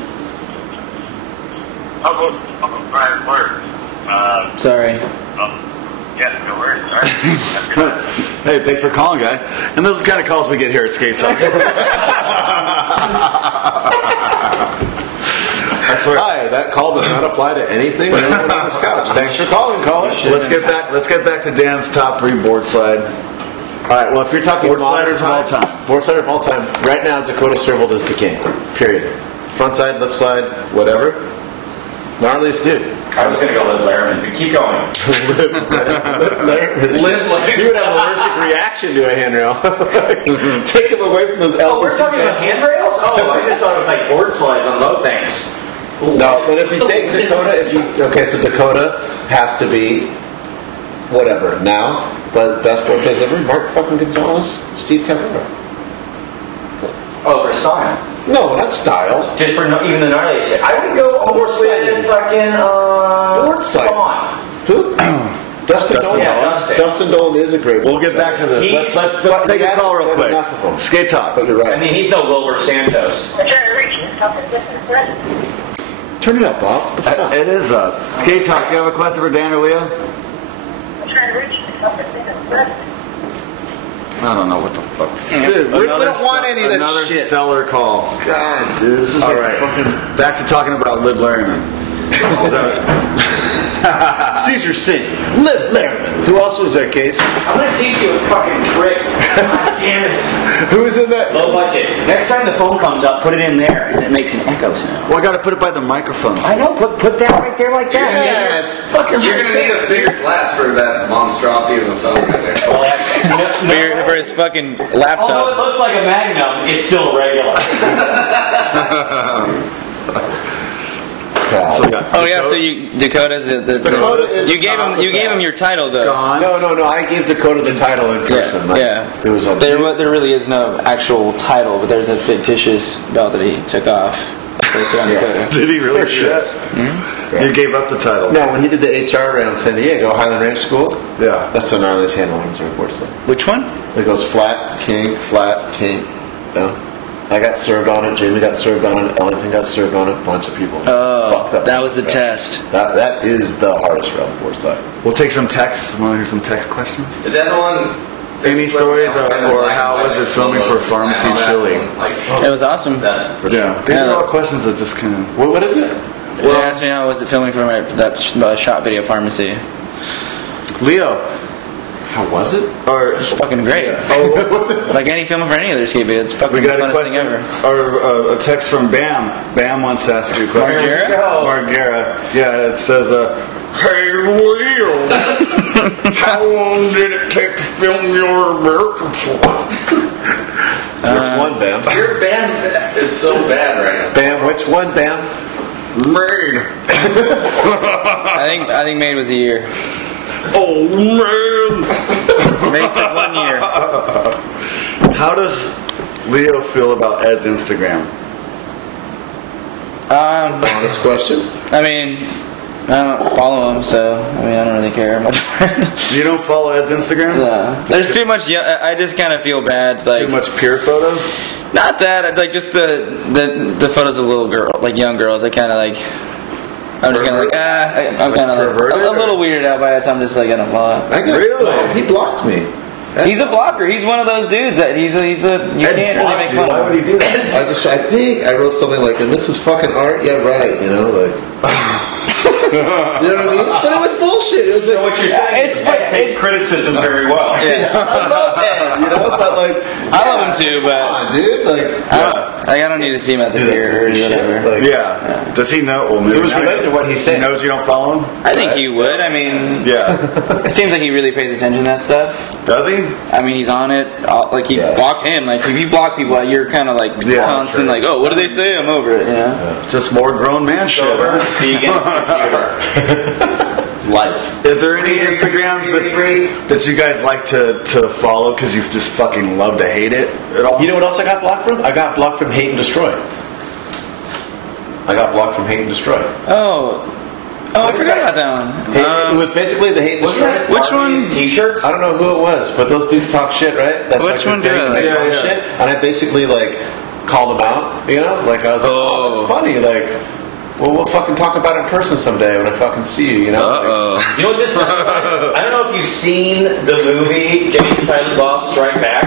Uncle Brian Word. Sorry. Yeah, no worries. All right. Hey, thanks for calling, guy. And those are the kind of calls we get here at Skate Talk. I swear. Hi, that call does not apply to anything on this couch. Thanks for calling, caller. Let's get back to Dan's top 3 board slide. All right, well, if you're talking Board modern sliders of all times, time. board slider of all time, right now, Dakota Servold is the king. Period. Front side, lip slide, whatever. Gnarliest dude. I was going to go Liv Laramie, but keep going. He would have an allergic reaction to a handrail. Take him away from those LBC Oh, we're talking about benches. handrails? Oh, I just thought it was like board slides on low things. No, but if you take Dakota, so Dakota has to be whatever now, but best board sliders ever, Mark fucking Gonzalez, Steve Cabrera. Oh, for style. No, not style. Just for even the gnarly shit. I would go almost with fucking Board slide. Spawn. Who? Dustin Dolan. Yeah, Dustin. Dustin Dolan is a great. We'll get back to this. He's- Let's take a call real quick. Enough of them. Skate Talk. But you're right. I mean, he's no Wilbur Santos. I'm trying to reach you. Something different. Turn it up, Bob. It is up. Skate Talk. Do you have a question for Dan or Leo? I'm trying to reach you. Something different. I don't know what the fuck. Dude, we don't want any of this Another shit. stellar call. God, dude, this is All like right. fucking Back to talking about Liv Laramie. Caesar Singh, Liv Laramie. Who else was there, Case? I'm going to teach you a fucking trick. God damn it. Who was in that? Low budget. Next time the phone comes up, put it in there, and it makes an echo sound. Well, I got to put it by the microphone. I know. Put that right there like that. Yes, fucking. You're gonna need a bigger glass for that monstrosity of the phone right there. Well, actually, For his fucking although it laptop. looks like a Magnum, it's still regular. So we got Oh yeah, so Dakota's Dakota is you gave him your title though. gone. No. I gave Dakota the title in person. Yeah. It was a There really is no actual title, but there's a fictitious belt that he took off. It's on Dakota. Did he really For do sure. that? You gave up the title. No, when he did the HR around San Diego, Highland Ranch School, Yeah. that's the gnarliest handle on his report slip. Which one? It goes flat, king. No. I got served on it, Jamie got served on it, Ellington got served on it, a bunch of people. Fucked up. That was the test. That is the hardest round board side. We'll take some texts. Want to hear some text questions? Is that the one? Any stories or how was it filming for Pharmacy Chili? It was awesome. That's Yeah. These are all questions that just kind of. What is it? They asked me how was it filming for that shot video pharmacy. Leo, How was it? Or It's fucking great. oh, Like any film for any other skate video, it's fucking we got the a funnest thing question ever. or a text from Bam. Bam wants to ask you a question. Margera. Yeah, it says, "Hey Will, how long did it take to film your American flag?" Which one, Bam? Your band is so bad right now. Bam, which one, Bam? Made. I think Made was a year. Oh man. Made took 1 year. How does Leo feel about Ed's Instagram? Honest question. I mean, I don't follow him, so I mean, I don't really care much. You don't follow Ed's Instagram? No. There's too much. I just kind of feel bad. Like Too much peer photos? not that. Like just the photos of little girl, like young girls. I kind of like. I'm just kind of like I'm kind of like, a little weirded out by it. I'm just like I don't follow. Really? He blocked me. He's a blocker. He's one of those dudes that you can't really make fun of. Why would he do that? I think I wrote something like, and this is fucking art, yeah, right, you know, like. You know what I mean? But it was bullshit. It was So what you're saying is Ed takes criticism very well. Yeah. I love Ed, you know, but like. I love him too, but Come on, dude, like. I don't need to see him at the pier or whatever. Like, Yeah. Does he know? Well, maybe It was related to what he said. He knows you don't follow him? I think he would. I mean, Yeah. it seems like he really pays attention to that stuff. Does he? I mean, he's on it. Like he blocked him. Like if you block people, you're kind of like constant. Like, oh, what do they say? I'm over it. You know. Just more grown man shit. Sober, Huh? vegan, Life. Is there any Instagrams that you guys like to follow because you just fucking love to hate it at all? You know what else I got blocked from? I got blocked from Hate and Destroy. I got blocked from Hate and Destroy. Oh, I forgot about that one. It was basically the Hate and Destroy. Which one? T-shirt? I don't know who it was, but those dudes talk shit, right? That's Which like one the thing, did make it? fun of shit. And I basically like called them out, you know? Like I was like, oh, that's funny. Like, well, we'll fucking talk about it in person someday when I fucking see you, you know? You know what this sounds like? I don't know if you've seen the movie Jimmy and Silent Bob Strike Back,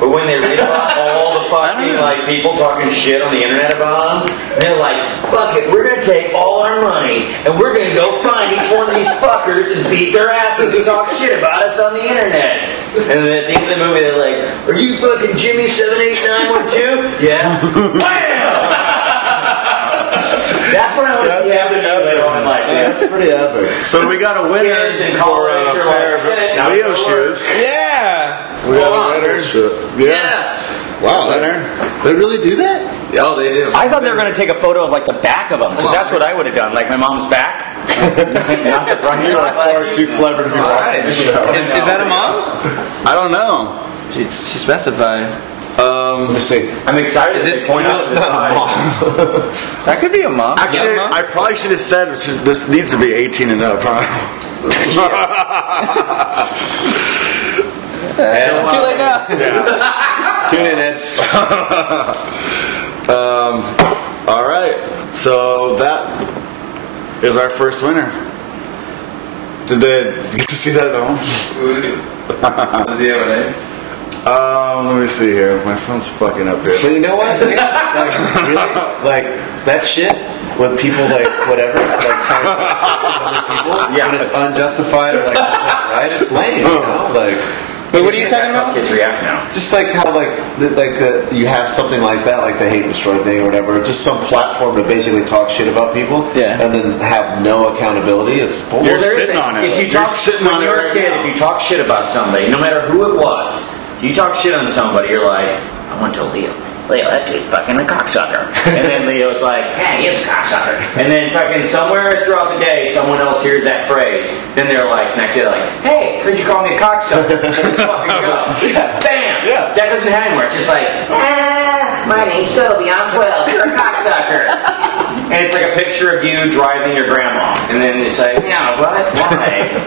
but when they read about all the fucking like people talking shit on the internet about them, they're like, fuck it, we're gonna take all our money and we're gonna go find each one of these fuckers and beat their asses who talk shit about us on the internet. And then at the end of the movie, they're like, are you fucking Jimmy 78912? Yeah. Wham! That's what I want to see happen later on in life. That's pretty epic. So we got a winner for a pair of Leo shoes. Yeah. We got a winner. Yes. Wow, Winner. they really do that? Oh, they do. I thought they were going to take a photo of like the back of them because that's what I would have done, like my mom's back. Not the front. You're far too clever to be watching the show. Is that a mom? I don't know. She specified. Let me see. I'm excited to point out It's not a mom. That could be a mom. Actually, Yeah, I probably should have said this needs to be 18 and up. Huh? Too late now. Tune in, Ed. All right. So that is our first winner. Did they get to see that at home? Does he have a name? Let me see here. My phone's fucking up here. But you know what? Like, really? Like, that shit with people, like, whatever, like, trying to other people, when it's unjustified or, like, right? It's lame, you know? Like, But what are you talking That's how about? kids react now. just like how, like you have something like that, like the Hate and Destroy thing or whatever, it's just some platform to basically talk shit about people and then have no accountability. It's bullshit. You're sitting on it. If you You're talk sitting when on it you're right a kid, now. if you talk shit about somebody, no matter who it was, you talk shit on somebody, you're like, I went to Leo. Leo, that dude's fucking a cocksucker. And then Leo's like, yeah, he is a cocksucker. And then fucking somewhere throughout the day, someone else hears that phrase. Then they're like, next day, they're like, hey, heard you call me a cocksucker. And it's fucking go. Bam! Yeah. That doesn't happen anymore. It's just like, my name's Toby, I'm 12, you're a cocksucker. And it's like a picture of you driving your grandma. And then it's like, yeah, what? Why?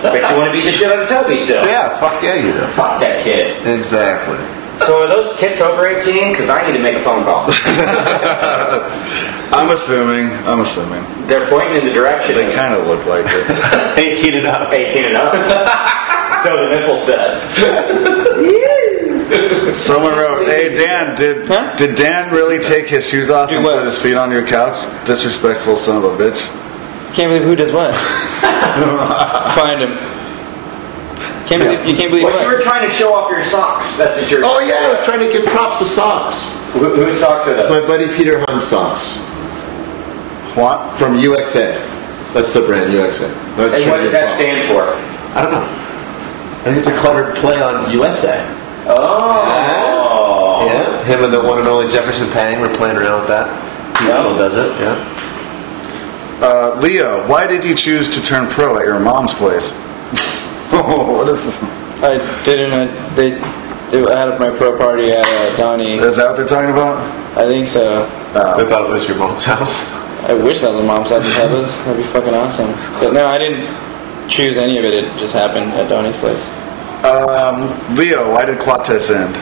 But you want to beat the shit out of Toby still. Yeah, fuck yeah, you do. Fuck that kid. Exactly. So are those tits over 18? Because I need to make a phone call. I'm assuming. They're pointing in the direction. They kind of look like it. 18 and up. 18 and up. So the nipple said. Someone wrote, hey Dan, did Dan really take his shoes off and put his feet on your couch? Disrespectful son of a bitch. Can't believe who does what. Find him. Can't believe Well, you were what? trying to show off your socks. That's what you're. Oh yeah, I was trying to give props to socks. Whose socks are those? My buddy Peter Hunt's socks. What? From UXA. That's the brand, UXA. And what does that stand for? I don't know. I think it's a clever play on USA. Oh. Yeah. Him and the one and only Jefferson Pang were playing around with that. He still does it, yeah. Leo, why did you choose to turn pro at your mom's place? What is this? I didn't. They had my pro party at Donnie. Is that what they're talking about? I think so. They thought it was your mom's house. I wish that was my mom's house. That'd be fucking awesome. But no, I didn't choose any of it. It just happened at Donnie's place. Leo, why did Quates end?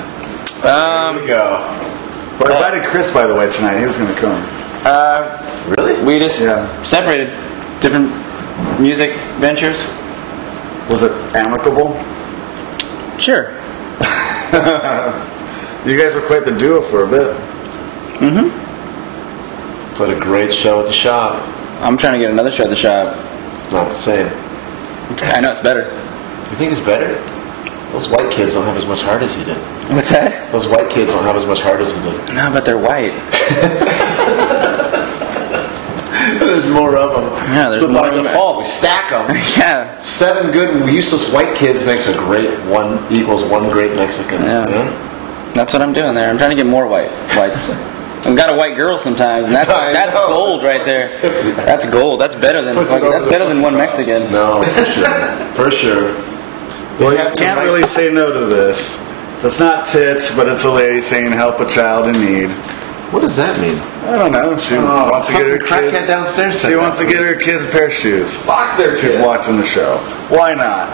There we go. Well, I invited Chris, by the way, tonight. He was going to come. Really? We just separated. Different music ventures. Was it amicable? Sure. You guys were quite the duo for a bit. Mm-hmm. Played a great show at the shop. I'm trying to get another show at the shop. It's not the same. I know it's better. You think it's better? Those white kids don't have as much heart as he did. What's that? Those white kids don't have as much heart as he did. No, but they're white. There's more of them. Yeah, there's so more by of them. default, we stack them. Yeah. 7 good, useless white kids makes a great one equals 1 great Mexican. Yeah. That's what I'm doing there. I'm trying to get more whites. I've got a white girl sometimes, and that's gold right there. That's gold. That's better than one Mexican. No, for sure. Well, you can't really say no to this. It's not tits, but it's a lady saying help a child in need. What does that mean? I don't know. She wants to get her crackhead kids downstairs. She wants to get her kids a pair of shoes. Fuck their She's kid. watching the show. Why not?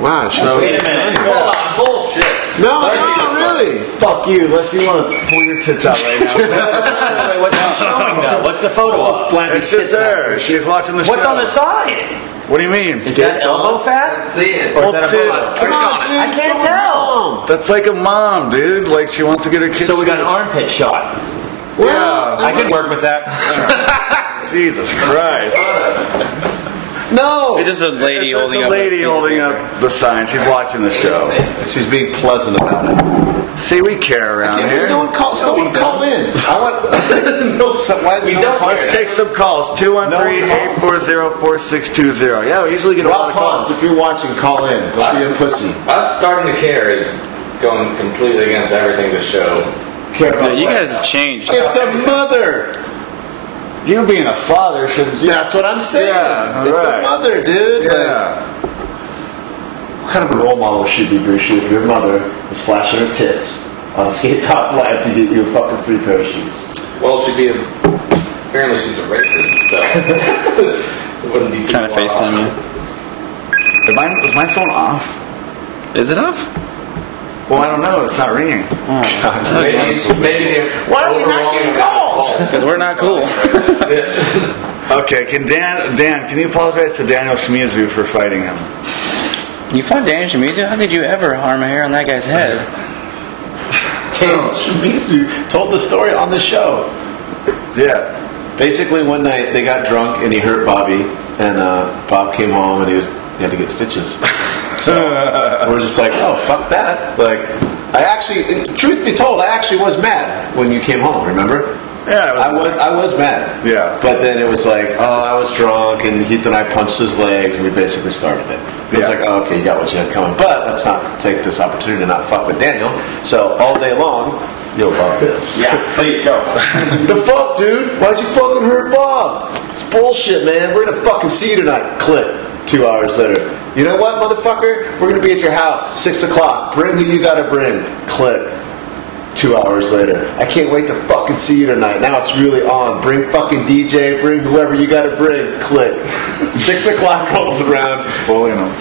Wow. So Wait a minute. Hold on. Bullshit. No, really. Fuck you. Unless you want to pull your tits out right now. Wait, what's she showing though? What's the photo of? It's just there. She's watching the show. What's on the side? What do you mean? Is that elbow fat? Let's see it. Or is that a dude, boob? Come on, dude. I can't tell. That's like a mom, dude. Like she wants to get her kids. So we got an armpit shot. Yeah. I can work with that. Jesus Christ. No. It's just a lady It's holding a up. lady holding up the sign. She's watching the show. She's being pleasant about it. See, we care around here. No one call. Someone call in. I want. No. Why is it no call? Let's take some calls. 213-840-4620. Yeah, we usually get a lot Rob of calls. Pons, if you're watching, call in. Don't be a pussy. Us starting to care is going completely against everything the show. So you guys have changed. It's a mother. You being a father should. That's what I'm saying. Yeah, it's right. a mother, dude. Yeah. What kind of a role model should be, Brucey, if your mother is flashing her tits on Skatetalk Live to get you a fucking free pair of shoes? Well, apparently she's a racist, so it wouldn't be too Trying to far off. FaceTime you. Is my phone off? Is it off? Well, I don't know. It's not ringing. Maybe Why are we not getting calls? Because we're not cool. Okay, Dan, can you apologize to Daniel Shimizu for fighting him? You fought Daniel Shimizu? How could you ever harm a hair on that guy's head? Daniel Shimizu told the story on the show. Yeah. Basically, one night they got drunk and he hurt Bobby, and Bob came home and he had to get stitches. So we're just like, oh, fuck that. Like, truth be told, I actually was mad when you came home. Remember? Yeah, I was mad. Yeah. But then it was like, oh, I was drunk, and then I punched his legs, and we basically started it. It was like, oh, okay, you got what you had coming. But let's not take this opportunity to not fuck with Daniel. So all day long, yo, Bob this. Yeah, please go. The fuck, dude? Why'd you fucking hurt Bob? It's bullshit, man. We're gonna fucking see you tonight. Click. 2 hours later. You know what, motherfucker? We're gonna be at your house, 6 o'clock. Bring who you gotta bring. Click. 2 hours later. I can't wait to fucking see you tonight. Now it's really on. Bring fucking DJ, bring whoever you gotta bring. Click. 6 o'clock rolls around. Just bullying him.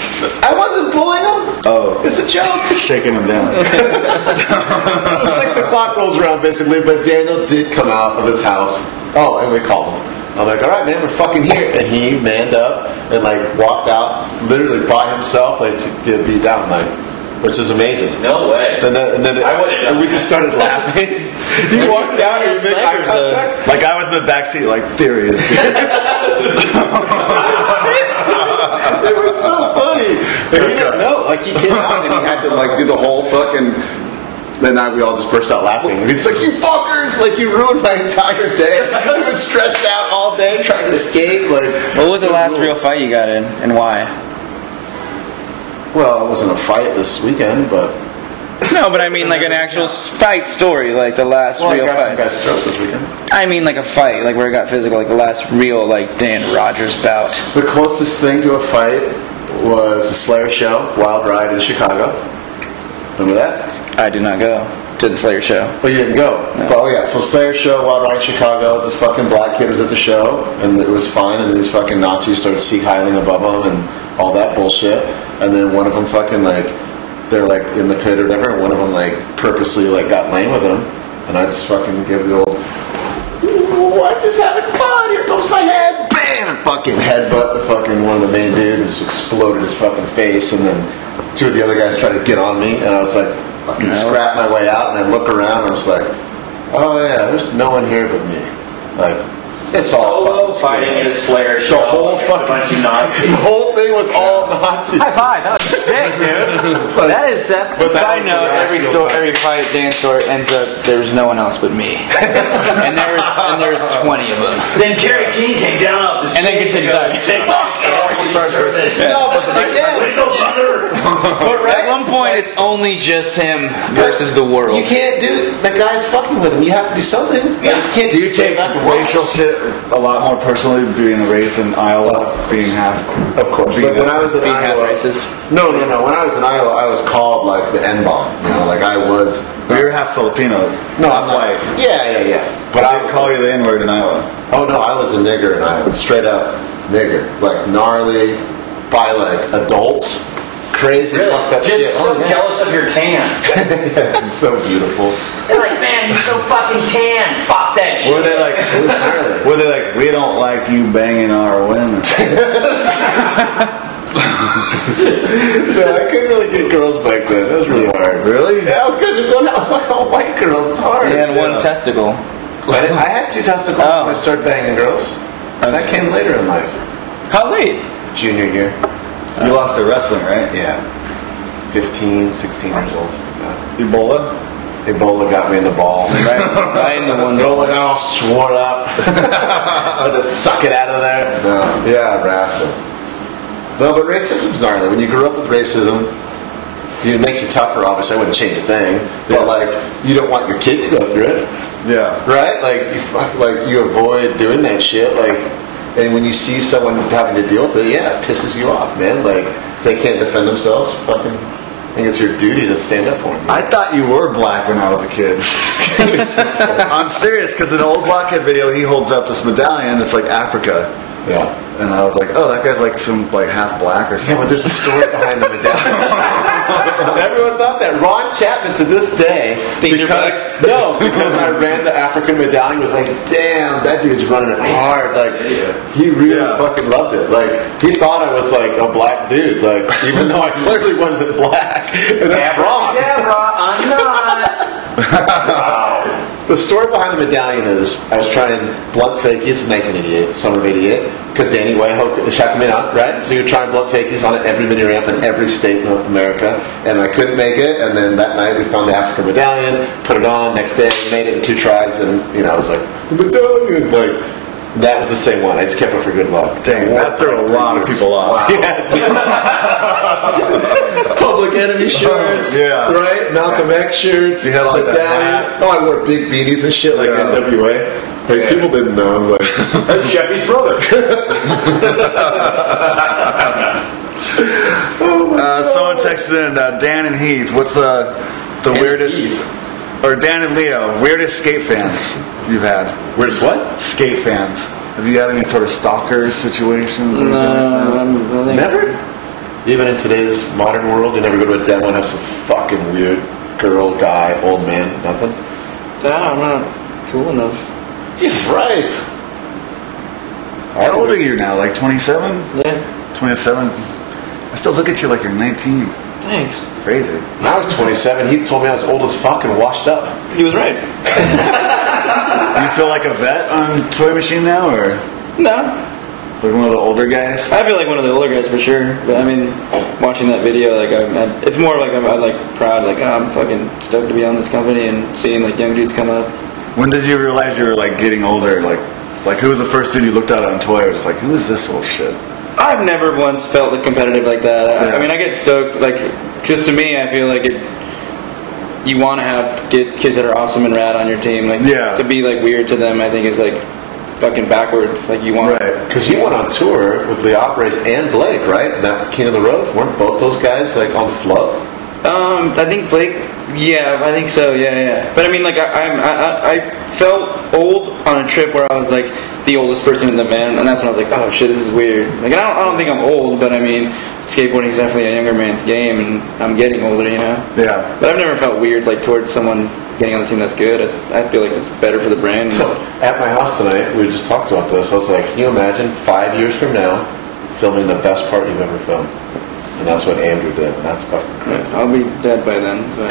I wasn't bullying him. Oh. It's a joke. Shaking him down. So 6 o'clock rolls around basically, but Daniel did come out of his house. Oh, and we called him. I'm like, all right, man, we're fucking here. And he manned up and like walked out literally by himself, like to get beat down, like, which is amazing. No way. And then I wouldn't. and we just started laughing. He walks out and we make eye contact. Like I was in the backseat, like, there he is. It was so funny. But he didn't know. Like like, he came out and he had to like do the whole fucking. That night we all just burst out laughing. And he's like, "You fuckers! Like you ruined my entire day. I've been stressed out all day trying to skate." Like, what was the last real fight you got in, and why? Well, it wasn't a fight this weekend, but no, but I mean like an actual fight story, like the last real I got fight. some guy's throat this weekend. I mean like a fight, like where it got physical, like the last real like Dan Rogers bout. The closest thing to a fight was the Slayer show, Wild Ride in Chicago. Remember that? I did not go to the Slayer show. Oh, you didn't go? No. Oh, yeah. So Slayer show, Wild Ride in Chicago. This fucking black kid was at the show, and it was fine. And then these fucking Nazis started Sieg-heiling above him and all that bullshit. And then one of them fucking like, they're like in the pit or whatever, and one of them like purposely like got lame with him. And I just fucking gave the old, "Ooh, I'm just having fun. Here goes my head." Bam! And fucking headbutt the fucking one of the main dudes and just exploded his fucking face. And then two of the other guys tried to get on me, and I was like, fucking scrap my way out, and I look around, and I was like, "Oh yeah, there's no one here but me." Like, it's all Solo fighting in a Slayer show. The whole fucking bunch of Nazis. the whole thing was all Nazis. High five! That was sick, dude. That is that's. Side note: every fight Dan story ends up there's no one else but me, and there's 20 of them. Then Kerry King came down off the stage. And then continues on. But At one point, it's only just him versus the world. You can't do the guy's fucking with him. You have to do something. Yeah. Like, you can't Do you just stay take back and racial shit a lot more personally, being raised in Iowa, being half? Of course. Like when I was in Iowa, No. When I was in Iowa, I was called like the N-bomb. You know, like I was. You're half Filipino. No, half I'm not. white. Yeah. But I would call you the N-word in Iowa. Oh no, I was a nigger in Iowa. Straight up nigger. Like gnarly, by like adults. Crazy Really? fucked up Just shit. so jealous of your tan. Yeah, it's so beautiful. They're like, "Man, he's so fucking tan. Fuck that shit." Were they like, "We don't like you banging our women"? No, I couldn't really get girls back then. That was really hard. Really? Yeah, because you're going out fucking all white girls. It's hard. He had one testicle. I had two testicles when I started banging girls. That came later in life. How late? Junior year. You lost to wrestling, right? Yeah. 15, 16 years old, something like that. Ebola got me in the ball. Right in the one. Ebola got all swole up. I had to suck it out of there. No. Yeah, wrestle. No, but racism's gnarly. When you grew up with racism, it makes you tougher, obviously. I wouldn't change a thing. But, like, you don't want your kid to go through it. Yeah. Right? Like, you avoid doing that shit. Like, and when you see someone having to deal with it, yeah, it pisses you off, man. Like, they can't defend themselves. Fucking, I think it's your duty to stand up for them. I thought you were black when I was a kid. I'm serious, because in an old Blockhead video, he holds up this medallion that's like Africa. Yeah. And I was like, oh, that guy's like some like half black or something. Yeah, but there's a story behind the medallion. Everyone thought that. Ron Chapman to this day, because I ran the African medallion, was like, damn, that dude's running it hard. Like, he really fucking loved it. Like, he thought I was like a black dude. Like, even though I clearly wasn't black, and that's wrong. I'm not. The story behind the medallion is I was trying blunt fakies in 1988, summer of '88, because Danny Way shot me out, right? So you're trying blunt fakies on every mini ramp in every state in North America, and I couldn't make it. And then that night we found the African medallion, put it on. Next day we made it in 2 tries, and I was like, the medallion, like. That was the same one. I just kept it for good luck. Dang, that threw a lot of people off. Wow. Yeah, Public Enemy shirts, right? Malcolm X shirts. You had like that hat. Oh, I wore big beanies and shit like NWA. Like, people didn't know. Like, that's Jeffy's brother. Someone texted in Dan and Heath. What's the weirdest? Heath. Or Dan and Leo, weirdest skate fans you've had? Weirdest what? Skate fans. Have you had any sort of stalker situations? Or anything like that? Never. Even in today's modern world, you never go to a demo and have some fucking weird girl, guy, old man, nothing? No, I'm not cool enough. Yeah, right. How old are you now? Like 27? Yeah. 27? I still look at you like you're 19. Thanks. Crazy. When I was 27, Heath told me I was old as fuck and washed up. He was right. Do you feel like a vet on Toy Machine now, or? No. Like one of the older guys? I feel like one of the older guys for sure. But I mean, watching that video, like it's more like I'm like proud, like I'm fucking stoked to be on this company and seeing like young dudes come up. When did you realize you were like getting older? Like who was the first dude you looked at on toy? Was like, who is this little shit? I've never once felt like competitive like that. Yeah. I mean, I get stoked. Like, just to me, I feel like you want to get kids that are awesome and rad on your team. Like, to be like weird to them, I think is like fucking backwards. Like you want, right? Because you went on tour with Leopres and Blake, right? That King of the Road. Weren't both those guys like on the float? I think Blake. Yeah, I think so. Yeah. But I mean, like I felt old on a trip where I was like the oldest person in the van, and that's when I was like, oh shit, this is weird. Like, and I don't think I'm old, but I mean, skateboarding is definitely a younger man's game, and I'm getting older, you know. Yeah. But I've never felt weird like towards someone getting on the team that's good. I feel like it's better for the brand. At my house tonight, we just talked about this. I was like, can you imagine 5 years from now filming the best part you've ever filmed? And that's what Andrew did. That's fucking crazy. I'll be dead by then. So.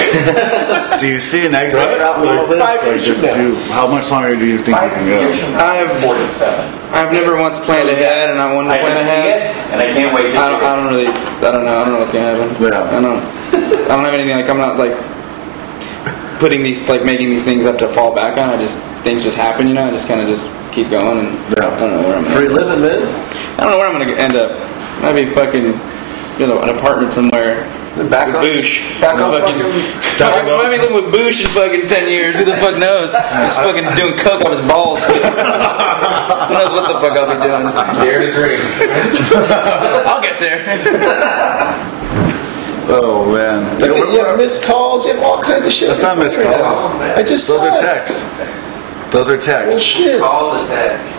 Do you see an exit out with all this? How much longer do you think you can go? I've 47. I've never once planned ahead, and I want to plan ahead. And I can't wait to I don't know what's gonna happen. Yeah. I don't have anything like I'm not like putting these like making these things up to fall back on. Things just happen, you know. I just kind of just keep going, and I don't know where I'm free living, man. I don't know where I'm gonna end up. I'd be fucking, you know, an apartment somewhere. Back with on Boosh. Back on fucking might be living with Boosh in fucking 10 years. Who the fuck knows? He's fucking doing coke off his balls. Who knows what the fuck I'll be doing? Dare to dream. I'll get there. Oh man. You have missed calls. You have all kinds of shit. That's not missed calls. I just Those saw are it. texts. Those are texts. Oh shit. Call the text.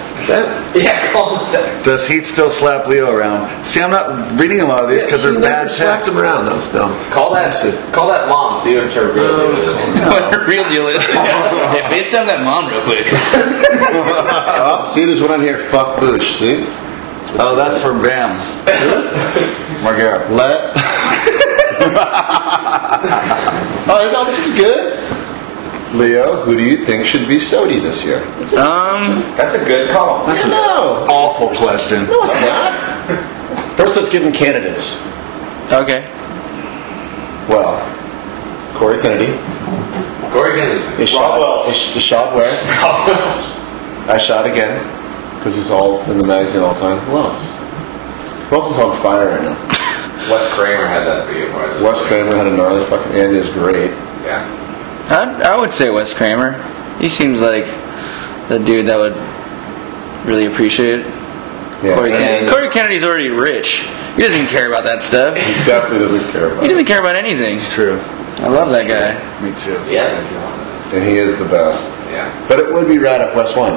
Call the text. Does Heat still slap Leo around? See, I'm not reading a lot of these because they're bad slapped texts. him around. That was dumb. Call that mom. See what her real deal is. What her real deal is. Hey, FaceTime that mom real quick. Oh, see, there's one on here. Fuck Bush. See? Oh, that's for Bam. Margera. Oh, this is good. Leo, who do you think should be SOTY this year? That's a good call. That's an awful question. No, it's not. First, let's give him candidates. Okay. Well, Corey Kennedy. Ishad Ware. I shot again because he's all in the magazine all the time. Who else? Who else is on fire right now? Wes Kramer had that video part. Wes Kramer had a gnarly fucking. Andy is great. Yeah. I would say Wes Kramer. He seems like the dude that would really appreciate it. Yeah, Corey Kennedy's already rich. He doesn't care about that stuff. He definitely doesn't care about it. He doesn't care about anything. It's true. I love that guy. Me too. Yes. And he is the best. Yeah. But it would be rad if Wes won.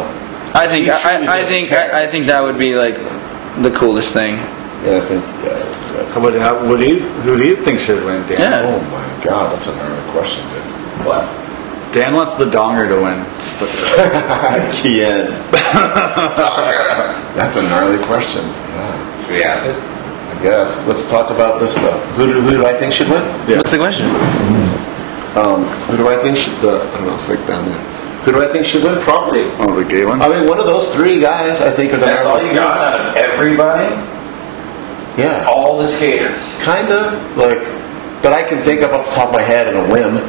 I think that would be like the coolest thing. Yeah, I think. Yeah. Who do you think should win, Dan? Yeah. Oh my god, that's a gnarly question, dude. What? Dan wants the donger to win. Kien. That's a gnarly question. Yeah. Should we ask it? I guess. Let's talk about this though. Who do I think should win? Yeah. What's the question? Who do I think should? I don't know. It's like down there. Who do I think should win? Probably. Oh, the gay one. I mean, one of those three guys. I think are the That's all you got out of everybody? Yeah. All the skaters. Kind of like, but I can think of off the top of my head in a whim.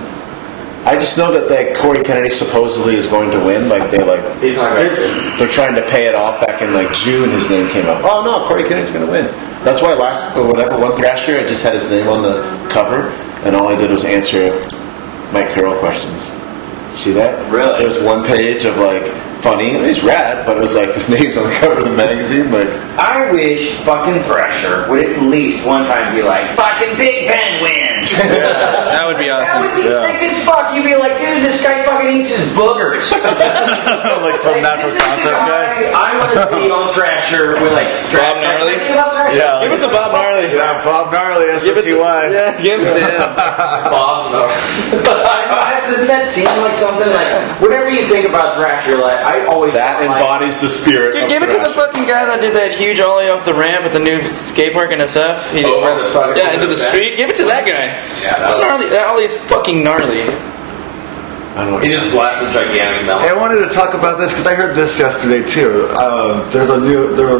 I just know that like Corey Kennedy supposedly is going to win. Like He's not going to. they're trying to pay it off. Back in like June, his name came up. Oh no, Corey Kennedy's going to win. That's why last year I just had his name on the cover, and all I did was answer Mike Carroll questions. See that? Really? There was one page of like funny. I mean, he's rad, but it was like his name's on the cover of the magazine. Like, I wish fucking Thrasher would at least one time be like, fucking Big Ben wins. That would be awesome. That would be sick as fuck. You'd be like, dude, this guy fucking eats his boogers. Like some natural this is the concept guy. I want to see on Thrasher with like Bob Gnarly? Yeah, Give it to Bob Gnarly. Yeah, Bob Gnarly, SOTY. Yeah, give it to him. Bob. Doesn't that seem like something like whatever you think about Thrasher? Like I always that embodies the spirit. Dude, of give it to the Thrasher. fucking guy that did that huge ollie off the ramp at the new skate park in SF. He did into the street. Give it to that guy. Yeah, That ollie is fucking gnarly. I don't know. He just blasts a gigantic melon. Hey, I wanted to talk about this because I heard this yesterday too.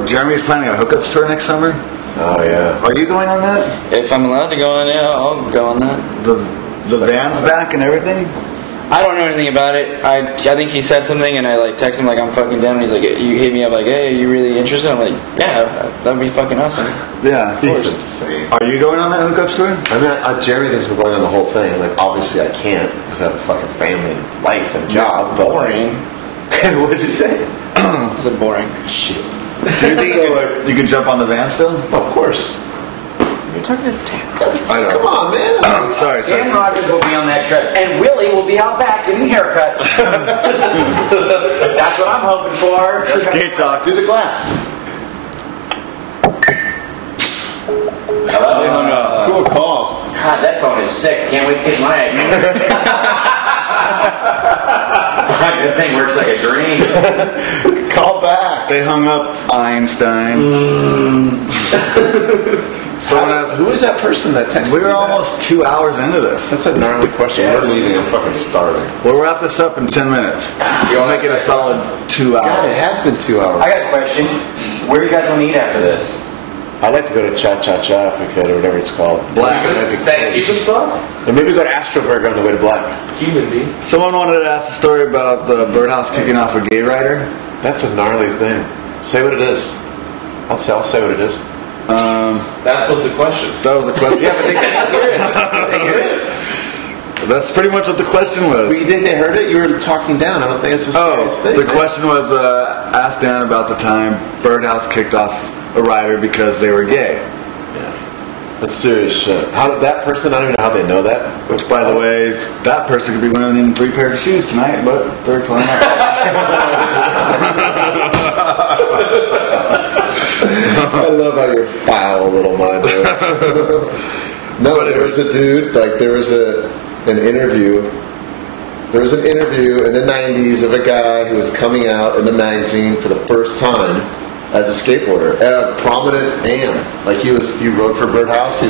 Jeremy's planning a hookup tour next summer. Oh yeah. Are you going on that? If I'm allowed to go on, yeah, I'll go on that. The van's back and everything? I don't know anything about it. I think he said something, and I like texted him like I'm fucking down. And he's like, you hit me up like, hey, you really interested? I'm like, yeah, that'd be fucking awesome. Yeah, He's insane. Are you going on that hookup tour? I mean, Jeremy thinks we're going on the whole thing. Like, obviously I can't because I have a fucking family and life and job. But boring. What did you say? Is it boring? Shit. Do you think you can jump on the van still? Of course. You're talking to Dan. Come on, man. Sorry. Dan Rogers will be on that trip, and Willie will be out back getting haircuts. That's what I'm hoping for. Skatetalk. Do the glass. Cool call. God, that phone is sick. Can't wait to get mine. That thing works like a dream. Call back. They hung up Einstein. Someone asked, who is that person that texted we me were that? almost 2 hours into this. That's a gnarly question. We're leaving. I'm fucking starving. We'll wrap this up in 10 minutes. You'll make it a solid 2 hours. God, it has been 2 hours. I got a question. Where do you guys want to eat after this? I'd like to go to Cha Cha Cha if we could, or whatever it's called. Black. That Cuban stuff? Or maybe go to Astro Burger on the way to Black. Cuban beef. Someone wanted to ask a story about the Birdhouse kicking off a gay rider. That's a gnarly thing. Say what it is. I'll say what it is. That was the question. That was the question. Yeah, but they can't hear it. That's pretty much what the question was. But you think they heard it? You were talking down. I don't think it's a serious thing. The question was asked Dan about the time Birdhouse kicked off a rider because they were gay. Yeah. That's serious shit. How did that person, I don't even know how they know that. Which, by the way, that person could be winning 3 pairs of shoes tonight, but they're playing out. I love how your foul little mind works. No, there was a dude, like there was an interview. There was an interview in the 90s of a guy who was coming out in the magazine for the first time as a skateboarder, a prominent AM. Like he rode for Birdhouse. He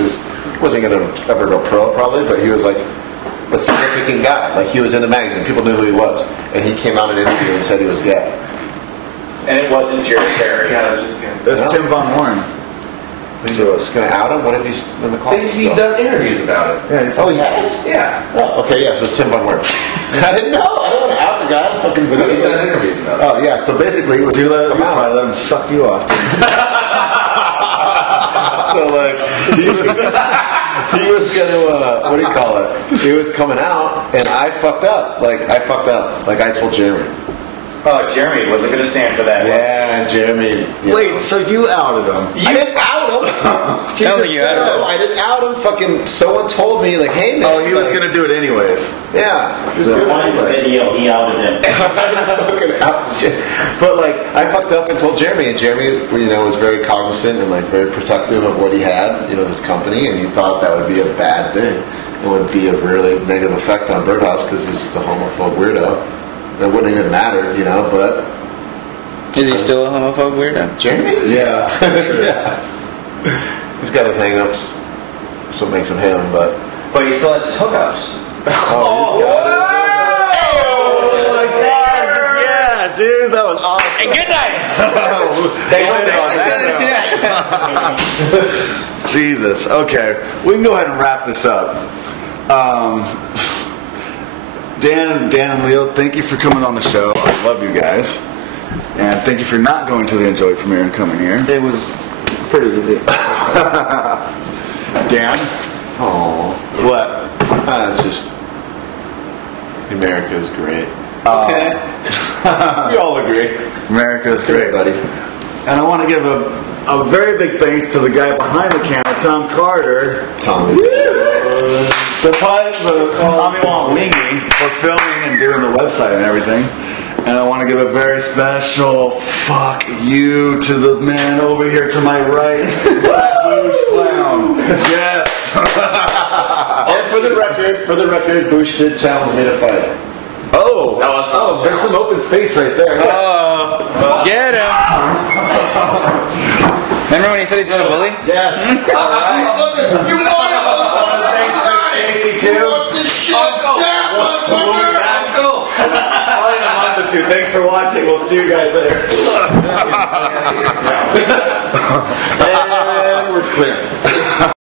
wasn't going to ever go pro probably, but he was like a significant guy. Like he was in the magazine. People knew who he was, and he came out in an interview and said he was gay. And it wasn't Jerry Perry. Yeah, I was just gonna say. It's Tim Von Horn. So it's going to out him? What if he's in the closet? He's done interviews about it. Yeah, he has? Yeah. Oh, okay, yeah, so it's Tim Von Horn. I didn't know. I don't want to out the guy. But he's done interviews about it. Oh, yeah, so basically, it was You come out. probably let him suck you off. So, like, he was going to, what do you call it? He was coming out, and I fucked up. Like, I told Jeremy. Oh, Jeremy wasn't going to stand for that. Yeah, Jeremy. Wait, so you outed him? I didn't out him. Sounds like you outed him. I didn't out him. Fucking someone told me, like, hey, man. Oh, he was going to do it anyways. Yeah. He was doing it anyway. Video, he outed him. But like I fucked up and told Jeremy, and Jeremy, was very cognizant and like very protective of what he had, his company, and he thought that would be a bad thing. It would be a really negative effect on Birdhouse because he's just a homophobe weirdo. It wouldn't even matter, but Is he still a homophobe weirdo? Jeremy? Yeah. Yeah. He's got his hang-ups. That's what makes him him, but he still has his hookups. Yeah, dude, that was awesome. And good night. Jesus. Okay, we can go ahead and wrap this up. Dan and Leo, thank you for coming on the show. I love you guys. And thank you for not going to the Enjoy premiere and coming here. It was pretty easy. Dan? oh, What? it's just America is great. Okay, we all agree. America is great, buddy. And I want to give a very big thanks to the guy behind the camera, Tom Carter. Tommy. The Tommy Wong Wingy for filming and doing the website and everything. And I want to give a very special fuck you to the man over here to my right, Black Boosh Clown. Yes. And for the record, Bush did challenge me to fight. Oh, That was not a there's some open space right there. Oh, get him. Remember when he said he's not a bully? Yes. All right. You want Casey too. this shit down, motherfucker! Thanks for watching. We'll see you guys later. And we're clear.